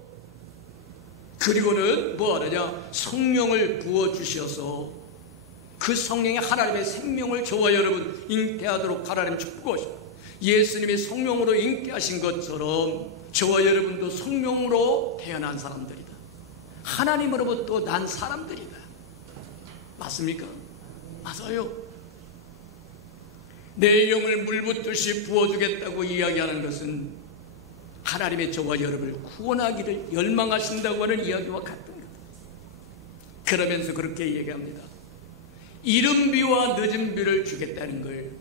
그리고는 뭐하느냐 성령을 부어주셔서 그 성령이 하나님의 생명을 저와 여러분 잉태하도록 하나님 축복하십니다. 예수님이 성령으로 잉태하신 것처럼 저와 여러분도 성령으로 태어난 사람들이다. 하나님으로부터 난 사람들이다. 맞습니까? 맞아요. 내 영을 물붓듯이 부어주겠다고 이야기하는 것은 하나님의 저와 여러분을 구원하기를 열망하신다고 하는 이야기와 같은 겁니다. 그러면서 그렇게 얘기합니다. 이른 비와 늦은 비를 주겠다는 걸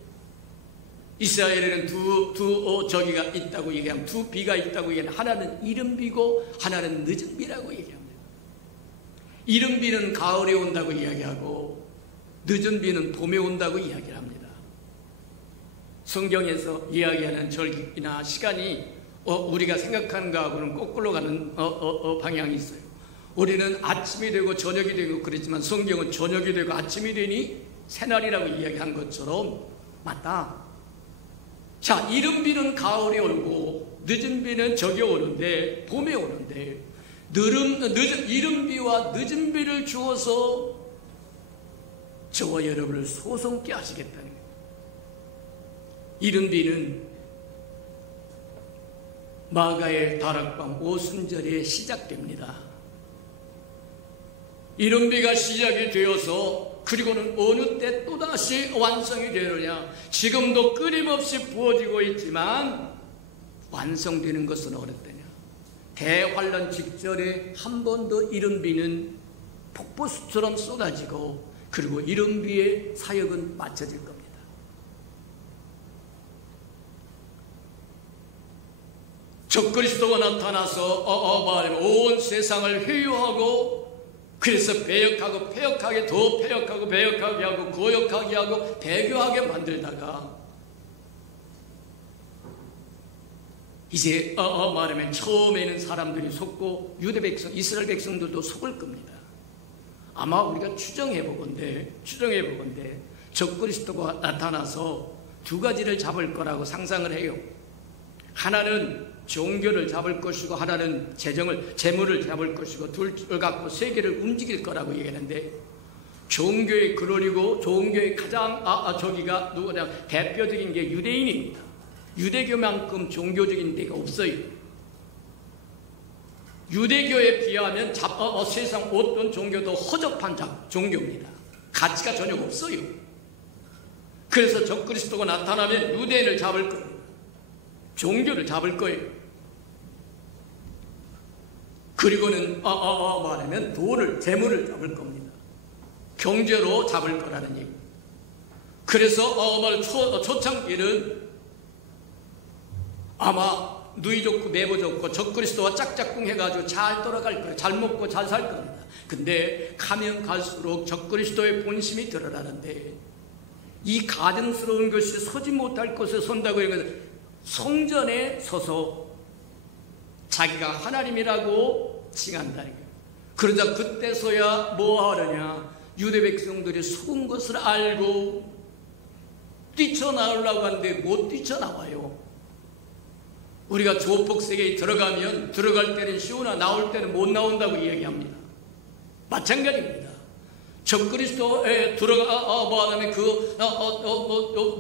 이스라엘에는 저기가 있다고 얘기하면 두 비가 있다고 얘기하면 하나는 이른 비고 하나는 늦은 비라고 얘기합니다. 이른 비는 가을에 온다고 이야기하고 늦은 비는 봄에 온다고 이야기를 합니다. 성경에서 이야기하는 절기나 시간이 우리가 생각하는 것하고는 거꾸로 가는 방향이 있어요. 우리는 아침이 되고 저녁이 되고 그랬지만 성경은 저녁이 되고 아침이 되니 새날이라고 이야기한 것처럼 맞다. 자, 이른 비는 가을에 오고 늦은 비는 저기 오는데 봄에 오는데 이른 비와 늦은 비를 주어서 저와 여러분을 소성케 하시겠다는 거예요. 이른 비는 마가의 다락방 오순절에 시작됩니다. 이른 비가 시작이 되어서 그리고는 어느 때 또다시 완성이 되느냐. 지금도 끊임없이 부어지고 있지만 완성되는 것은 어느 때냐. 대환란 직전에 한 번 더 이른 비는 폭포수처럼 쏟아지고 그리고 이른 비의 사역은 마쳐질 겁니다. 적그리스도가 나타나서 말하면 온 세상을 회유하고 그래서 배역하고 폐역하게 더 폐역하고 배역하게 하고 거역하게 하고 배교하게 만들다가 이제 말하면 처음에는 사람들이 속고 유대 백성 이스라엘 백성들도 속을 겁니다. 아마 우리가 추정해 보건대 적그리스도가 나타나서 두 가지를 잡을 거라고 상상을 해요. 하나는 종교를 잡을 것이고 하나는 재물을 잡을 것이고 둘을 갖고 세계를 움직일 거라고 얘기하는데 종교의 근원이고 종교의 가장 저기가 누구냐 대표적인 게 유대인입니다. 유대교만큼 종교적인 데가 없어요. 유대교에 비하면 세상 어떤 종교도 허접한 종교입니다. 가치가 전혀 없어요. 그래서 적그리스도가 나타나면 유대인을 잡을 겁니다. 종교를 잡을 거예요. 그리고는 말하면 돈을 재물을 잡을 겁니다. 경제로 잡을 거라는 얘기. 그래서 초창기는 아마 누이 좋고 매보 좋고 적그리스도와 짝짝꿍 해가지고 잘 돌아갈 거예요. 잘 먹고 잘 살 겁니다. 근데 가면 갈수록 적그리스도의 본심이 드러나는데 이 가증스러운 것이 서지 못할 곳에 선다고 해서 성전에 서서 자기가 하나님이라고 칭한다는 거예요. 그러자 그때서야 뭐 하느냐 유대 백성들이 속은 것을 알고 뛰쳐나오려고 하는데 못 뛰쳐나와요. 우리가 조폭세계에 들어갈 때는 쉬우나 나올 때는 못 나온다고 이야기합니다. 마찬가지입니다. 적그리스도에 뭐하면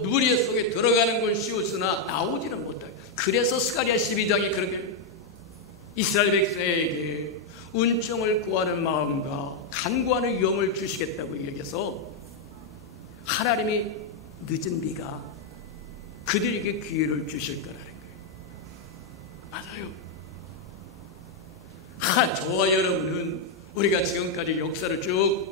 누리의 속에 들어가는 건 쉬웠으나 나오지는 못해요. 그래서 스가랴 12장이 그렇게 이스라엘 백성에게 은총을 구하는 마음과 간구하는 영을 주시겠다고 얘기해서 하나님이 늦은 비가 그들에게 기회를 주실 거라는 거예요. 맞아요. 저와 여러분은 우리가 지금까지 역사를 쭉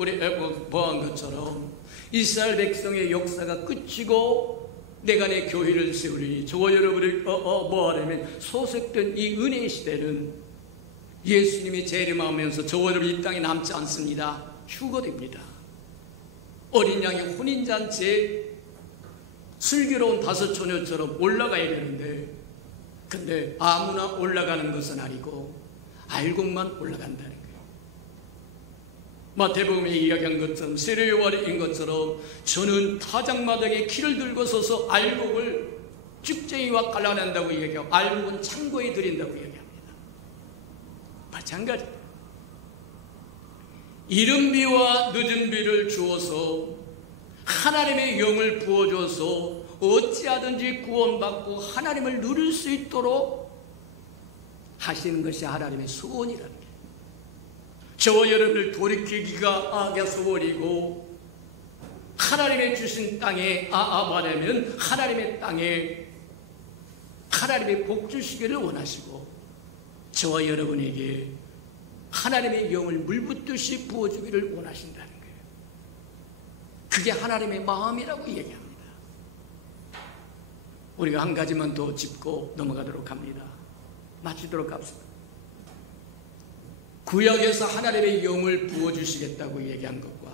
보한 것처럼 이스라엘 백성의 역사가 끝이고 내가 내 교회를 세우리니 저와 여러분을 뭐하려면 소속된 이 은혜의 시대는 예수님이 재림하면서 저와 여러분 이 땅에 남지 않습니다. 휴거됩니다. 어린 양의 혼인잔치에 슬기로운 다섯 처녀처럼 올라가야 되는데 근데 아무나 올라가는 것은 아니고 알곡만 올라간다는 거예요. 마태복음에 이야기한 것처럼 세례요한인 것처럼 저는 타작마당에 키를 들고 서서 알곡을 쭉쟁이와 갈라낸다고 얘기하고 알곡은 창고에 들인다고 얘기합니다. 마찬가지. 이른 비와 늦은 비를 주어서 하나님의 영을 부어줘서 어찌하든지 구원받고 하나님을 누릴 수 있도록 하시는 것이 하나님의 소원이라는 거예요. 저와 여러분을 돌이키기가 악의 소원이고 하나님의 주신 땅에 말하면 하나님의 땅에 하나님의 복 주시기를 원하시고 저와 여러분에게 하나님의 영을 물붓듯이 부어주기를 원하신다는 거예요. 그게 하나님의 마음이라고 얘기합니다. 우리가 한 가지만 더 짚고 넘어가도록 합니다. 마치도록 합시다. 구약에서 하나님의 영을 부어주시겠다고 얘기한 것과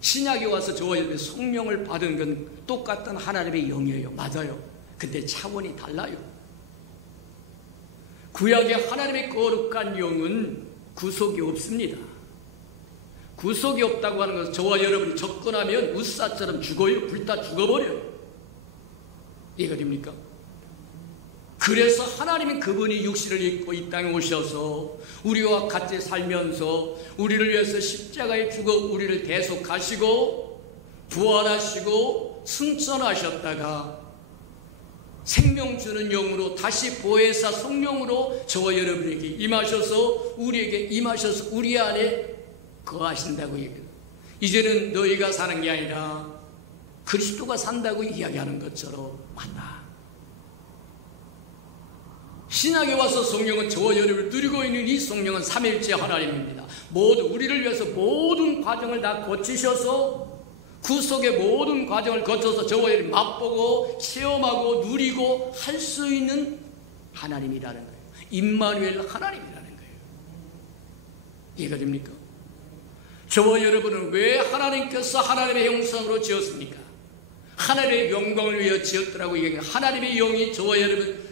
신약에 와서 저와 여러분이 성령을 받은 건 똑같은 하나님의 영이에요. 맞아요. 근데 차원이 달라요. 구약에 하나님의 거룩한 영은 구속이 없습니다. 구속이 없다고 하는 것은 저와 여러분이 접근하면 우사처럼 죽어요. 불타 죽어버려요. 이해가 됩니까? 그래서 하나님은 그분이 육신을 입고 이 땅에 오셔서 우리와 같이 살면서 우리를 위해서 십자가에 죽어 우리를 대속하시고 부활하시고 승천하셨다가 생명 주는 영으로 다시 보혜사 성령으로 저와 여러분에게 임하셔서 우리에게 임하셔서 우리 안에 거하신다고 얘기해요. 이제는 너희가 사는 게 아니라 그리스도가 산다고 이야기하는 것처럼 맞다. 신약에 와서 성령은 저와 여러분을 누리고 있는 이 성령은 삼위일체 하나님입니다. 모두 우리를 위해서 모든 과정을 다 거치셔서 구속의 모든 과정을 거쳐서 저와 여러분이 맛보고 체험하고 누리고 할 수 있는 하나님이라는 거예요. 임마누엘 하나님이라는 거예요. 이해가 됩니까? 저와 여러분은 왜 하나님께서 하나님의 형상으로 지었습니까? 하나님의 영광을 위해 지었더라고 얘기해요. 하나님의 영이 저와 여러분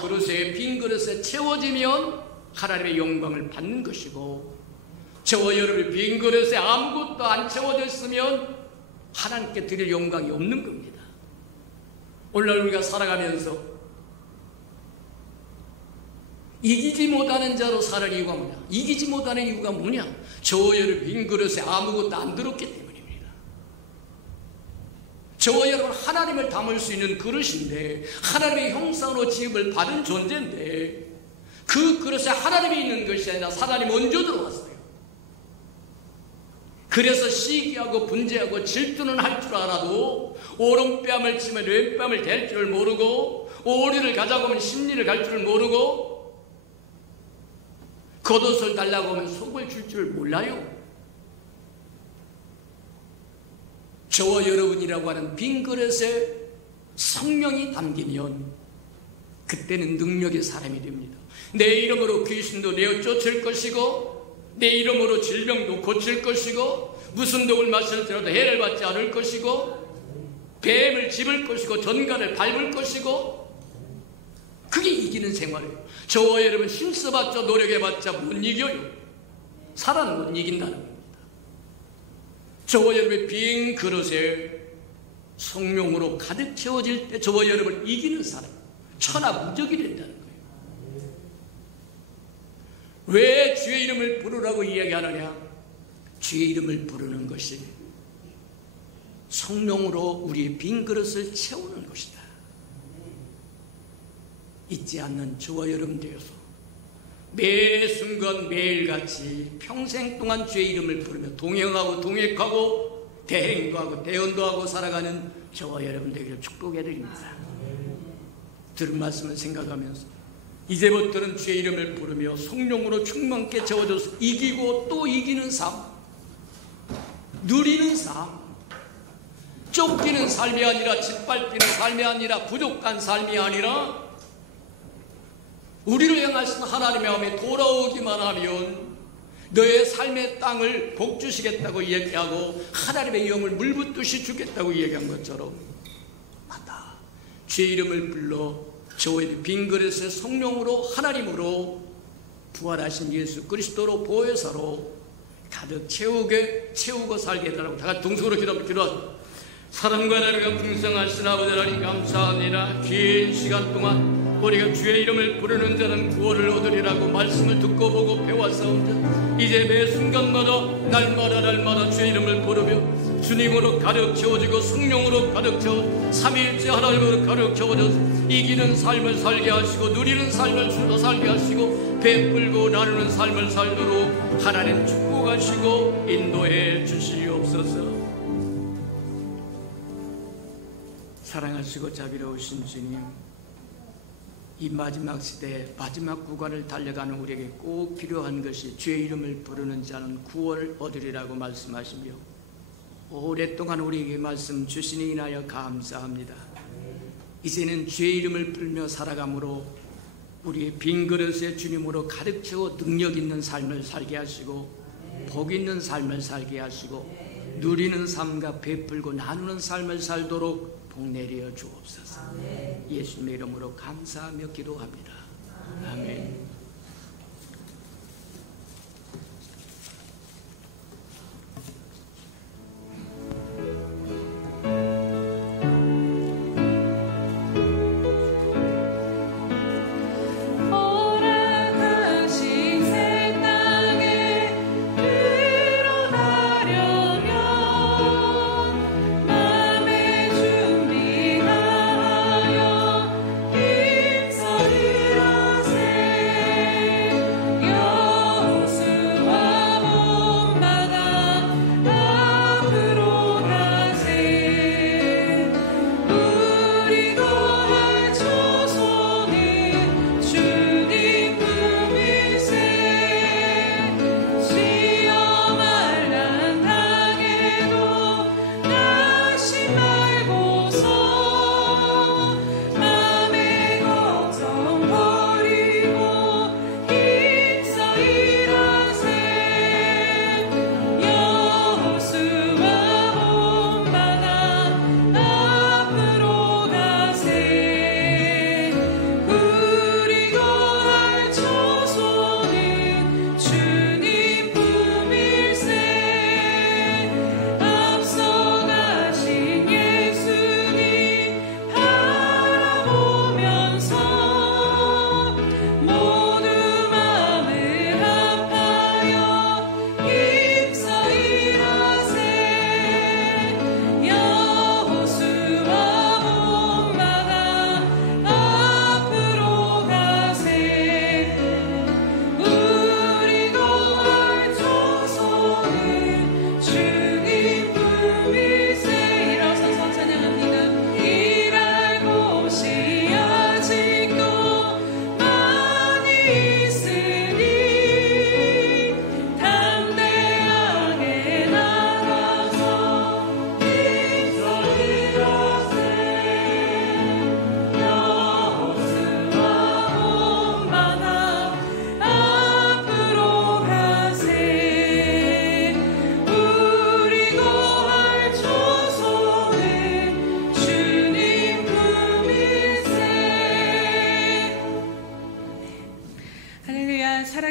그릇에 빈 그릇에 채워지면 하나님의 영광을 받는 것이고 저와 여러분이 빈 그릇에 아무것도 안 채워져 있으면 하나님께 드릴 영광이 없는 겁니다. 오늘날 우리가 살아가면서 이기지 못하는 자로 사는 이유가 뭐냐? 이기지 못하는 이유가 뭐냐? 저와 여러분 빈 그릇에 아무것도 안 들었기 때문입니다. 저와 여러분 하나님을 담을 수 있는 그릇인데 하나님의 형상으로 지음을 받은 존재인데 그 그릇에 하나님이 있는 것이 아니라 사단이 먼저 들어왔어요. 그래서 시기하고 분재하고 질투는 할 줄 알아도 오른뺨을 치면 왼뺨을 댈 줄 모르고 오리를 가자고 하면 십리를 갈 줄 모르고 겉옷을 달라고 하면 속을 줄 줄 몰라요. 저와 여러분이라고 하는 빈 그릇에 성령이 담기면 그때는 능력의 사람이 됩니다. 내 이름으로 귀신도 내어 쫓을 것이고 내 이름으로 질병도 고칠 것이고 무슨 독을 마실지라도 해를 받지 않을 것이고 뱀을 집을 것이고 전갈을 밟을 것이고 그게 이기는 생활이에요. 저와 여러분 힘써봤자 노력해봤자 못 이겨요. 사람은 못 이긴다는 겁니다. 저와 여러분의 빈 그릇에 성령으로 가득 채워질 때 저와 여러분을 이기는 사람 천하무적이 된다는 거예요. 왜 주의 이름을 부르라고 이야기하느냐? 주의 이름을 부르는 것이 성령으로 우리의 빈 그릇을 채우는 것이다. 잊지 않는 저와 여러분 되어서 매 순간 매일같이 평생 동안 주의 이름을 부르며 동행하고 동역하고 대행도 하고 대언도 하고 살아가는 저와 여러분 되기를 축복해 드립니다. 들은 말씀을 생각하면서 이제부터는 주의 이름을 부르며 성령으로 충만케 채워져서 이기고 또 이기는 삶, 누리는 삶, 쫓기는 삶이 아니라 짓밟히는 삶이 아니라 부족한 삶이 아니라 우리를 향하신 하나님의 마음에 돌아오기만 하면 너의 삶의 땅을 복주시겠다고 얘기하고 하나님의 영을 물붓듯이 주겠다고 얘기한 것처럼 맞다. 주의 이름을 불러 저의 빈 그릇에 성령으로 하나님으로 부활하신 예수 그리스도로 보혜사로 가득 채우고 살게 해달라고 다 같이 동성으로 기도하십니다. 사랑과 나라가 풍성하신 아버지 하나님 감사합니다. 긴 시간 동안 우리가 주의 이름을 부르는 자는 구원을 얻으리라고 말씀을 듣고 보고 배웠사온다. 이제 매 순간마다 날마다 주의 이름을 부르며 주님으로 가득 채워지고 성령으로 가득 채워 삼위일체 하나님으로 가득 채워져서 이기는 삶을 살게 하시고 누리는 삶을 살게 하시고 베풀고 나누는 삶을 살도록 하나님 축복하시고 인도해 주시옵소서. 사랑하시고 자비로우신 주님, 이 마지막 시대 마지막 구간을 달려가는 우리에게 꼭 필요한 것이 주의 이름을 부르는 자는 구원을 얻으리라고 말씀하시며 오랫동안 우리에게 말씀 주시니 인하여 감사합니다. 이제는 주의 이름을 불며 살아감으로 우리의 빈 그릇에 주님으로 가득 채워 능력 있는 삶을 살게 하시고 복 있는 삶을 살게 하시고 누리는 삶과 베풀고 나누는 삶을 살도록 복 내려 주옵소서. 예수님의 이름으로 감사하며 기도합니다. 아멘.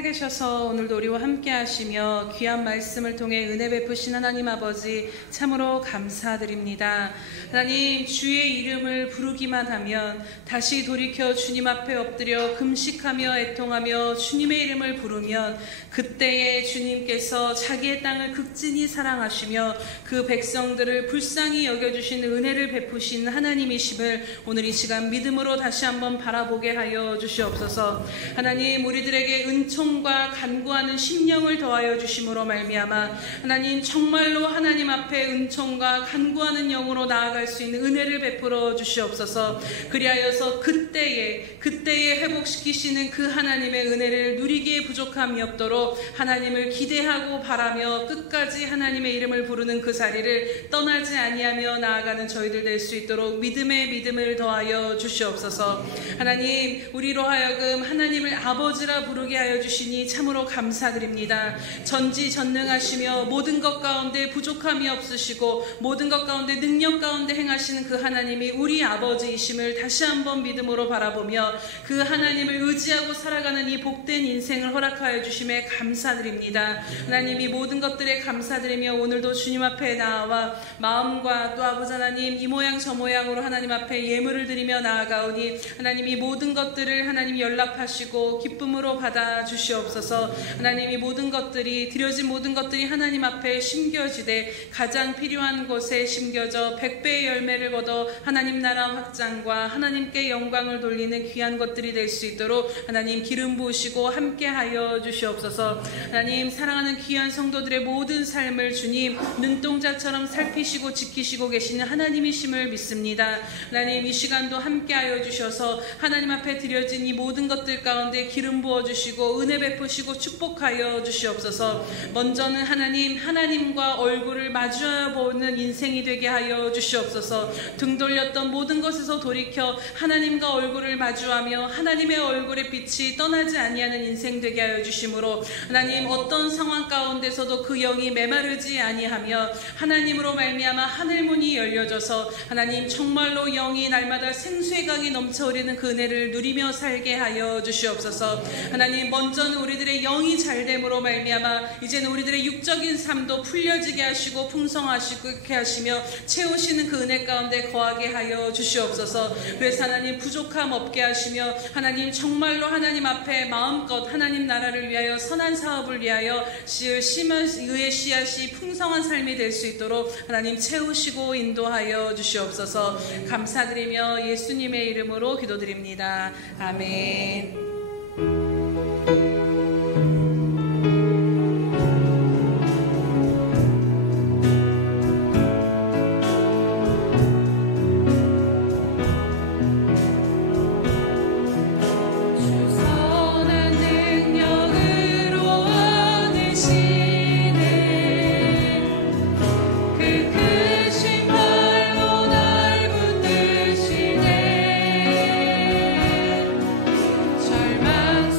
살아계셔서 오늘도 우리와 함께 하시며 귀한 말씀을 통해 은혜 베푸신 하나님 아버지 참으로 감사드립니다. 하나님, 주의 이름을 부르기만 하면 다시 돌이켜 주님 앞에 엎드려 금식하며 애통하며 주님의 이름을 부르면 그때에 주님께서 자기의 땅을 극진히 사랑하시며 그 백성들을 불쌍히 여겨주신 은혜를 베푸신 하나님이심을 오늘 이 시간 믿음으로 다시 한번 바라보게 하여 주시옵소서. 하나님, 우리들에게 은총 은총과 간구하는 심령을 더하여 주심으로 말미암아 하나님 정말로 하나님 앞에 은총과 간구하는 영으로 나아갈 수 있는 은혜를 베풀어 주시옵소서. 그리하여서 그때에 회복시키시는 그 하나님의 은혜를 누리기에 부족함이 없도록 하나님을 기대하고 바라며 끝까지 하나님의 이름을 부르는 그 자리를 떠나지 아니하며 나아가는 저희들 될 수 있도록 믿음의 믿음을 더하여 주시옵소서. 하나님, 우리로 하여금 하나님을 아버지라 부르게 하여 주시니 참으로 감사드립니다. 전지전능하시며 모든 것 가운데 부족함이 없으시고 모든 것 가운데 능력 가운데 행하시는 그 하나님이 우리 아버지이심을 다시 한번 믿음으로 바라보며 그 하나님을 의지하고 살아가는 이 복된 인생을 허락하여 주심에 감사드립니다. 하나님, 이 모든 것들에 감사드리며 오늘도 주님 앞에 나와 마음과 또 아버지 하나님 이 모양 저 모양으로 하나님 앞에 예물을 드리며 나아가오니 하나님 이 모든 것들을 하나님 연락하시고 기쁨으로 받아 주시옵소서. 하나님 이 모든 것들이 드려진 모든 것들이 하나님 앞에 심겨지되 가장 필요한 곳에 심겨져 100배의 열매를 거둬 하나님 나라 확장과 하나님께 영광을 돌리는 귀한 것들이 될 수 있도록 하나님 기름 부으시고 함께하여 주시옵소서. 하나님, 사랑하는 귀한 성도들의 모든 삶을 주님 눈동자처럼 살피시고 지키시고 계시는 하나님이심을 믿습니다. 하나님, 이 시간도 함께하여 주셔서 하나님 앞에 드려진 이 모든 것들 가운데 기름 부어주시고 은혜 베푸시고 축복하여 주시옵소서. 먼저는 하나님과 얼굴을 마주해 보는 인생이 되게 하여 주시옵소서. 등 돌렸던 모든 것에서 돌이켜 하나님과 얼굴을 마주하며 하나님의 얼굴의 빛이 떠나지 아니하는 인생 되게 하여 주심으로 하나님, 어떤 상황 가운데서도 그 영이 메마르지 아니하며 하나님으로 말미암아 하늘문이 열려져서 하나님 정말로 영이 날마다 생수의 강이 넘쳐흐르는 그 은혜를 누리며 살게 하여 주시옵소서. 하나님, 먼저는 우리들의 영이 잘됨으로 말미암아 이제는 우리들의 육적인 삶도 풀려지게 하시고 풍성하시게 하시며 채우시는 그 은혜 가운데 거하게 하여 주시옵소서. 그래서 하나님 부족함 없게 하시며 하나님 정말로 하나님 앞에 마음껏 하나님 나라를 위하여 선한 사업을 위하여 심은 의의 씨앗이 풍성한 삶이 될 수 있도록 하나님 채우시고 인도하여 주시옵소서. 감사드리며 예수님의 이름으로 기도드립니다. 아멘. 절망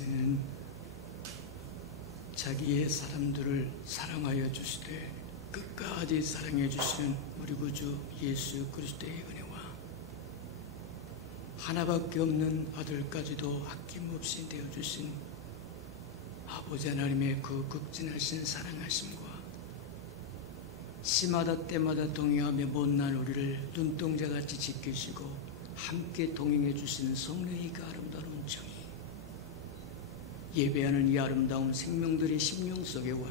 하나님께서는 자기의 사람들을 사랑하여 주시되 끝까지 사랑해 주시는 우리 구주 예수 그리스도의 은혜와 하나밖에 없는 아들까지도 아낌없이 되어주신 아버지 하나님의 그 극진하신 사랑하심과 시마다 때마다 동행하며 못난 우리를 눈동자같이 지키시고 함께 동행해 주시는 성령의 그 아름다운 정의, 예배하는 이 아름다운 생명들의 심령 속에 와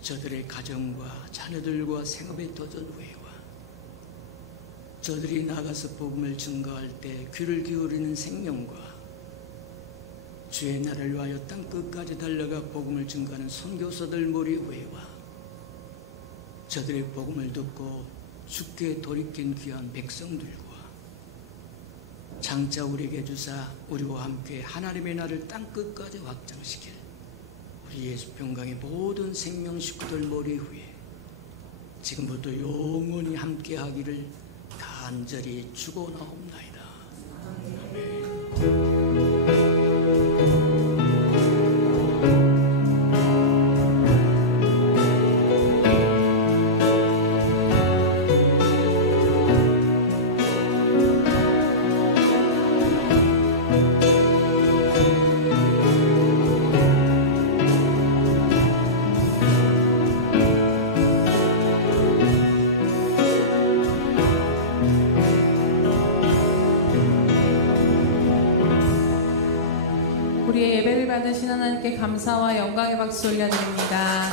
저들의 가정과 자녀들과 생업에 터진 후회와 저들이 나가서 복음을 증거할 때 귀를 기울이는 생명과 주의 나라를 위하여 땅 끝까지 달려가 복음을 증거하는 선교사들 머리 후회와 저들의 복음을 듣고 주께 돌이킨 귀한 백성들과 장차 우리에게 주사 우리와 함께 하나님의 나라를 땅 끝까지 확장시킬 우리 예수 평강의 모든 생명 식구들 머리 후에 지금부터 영원히 함께 하기를 간절히 축원하옵나이다. 아멘. 우리의 예배를 받으신 하나님께 감사와 영광의 박수 올려드립니다.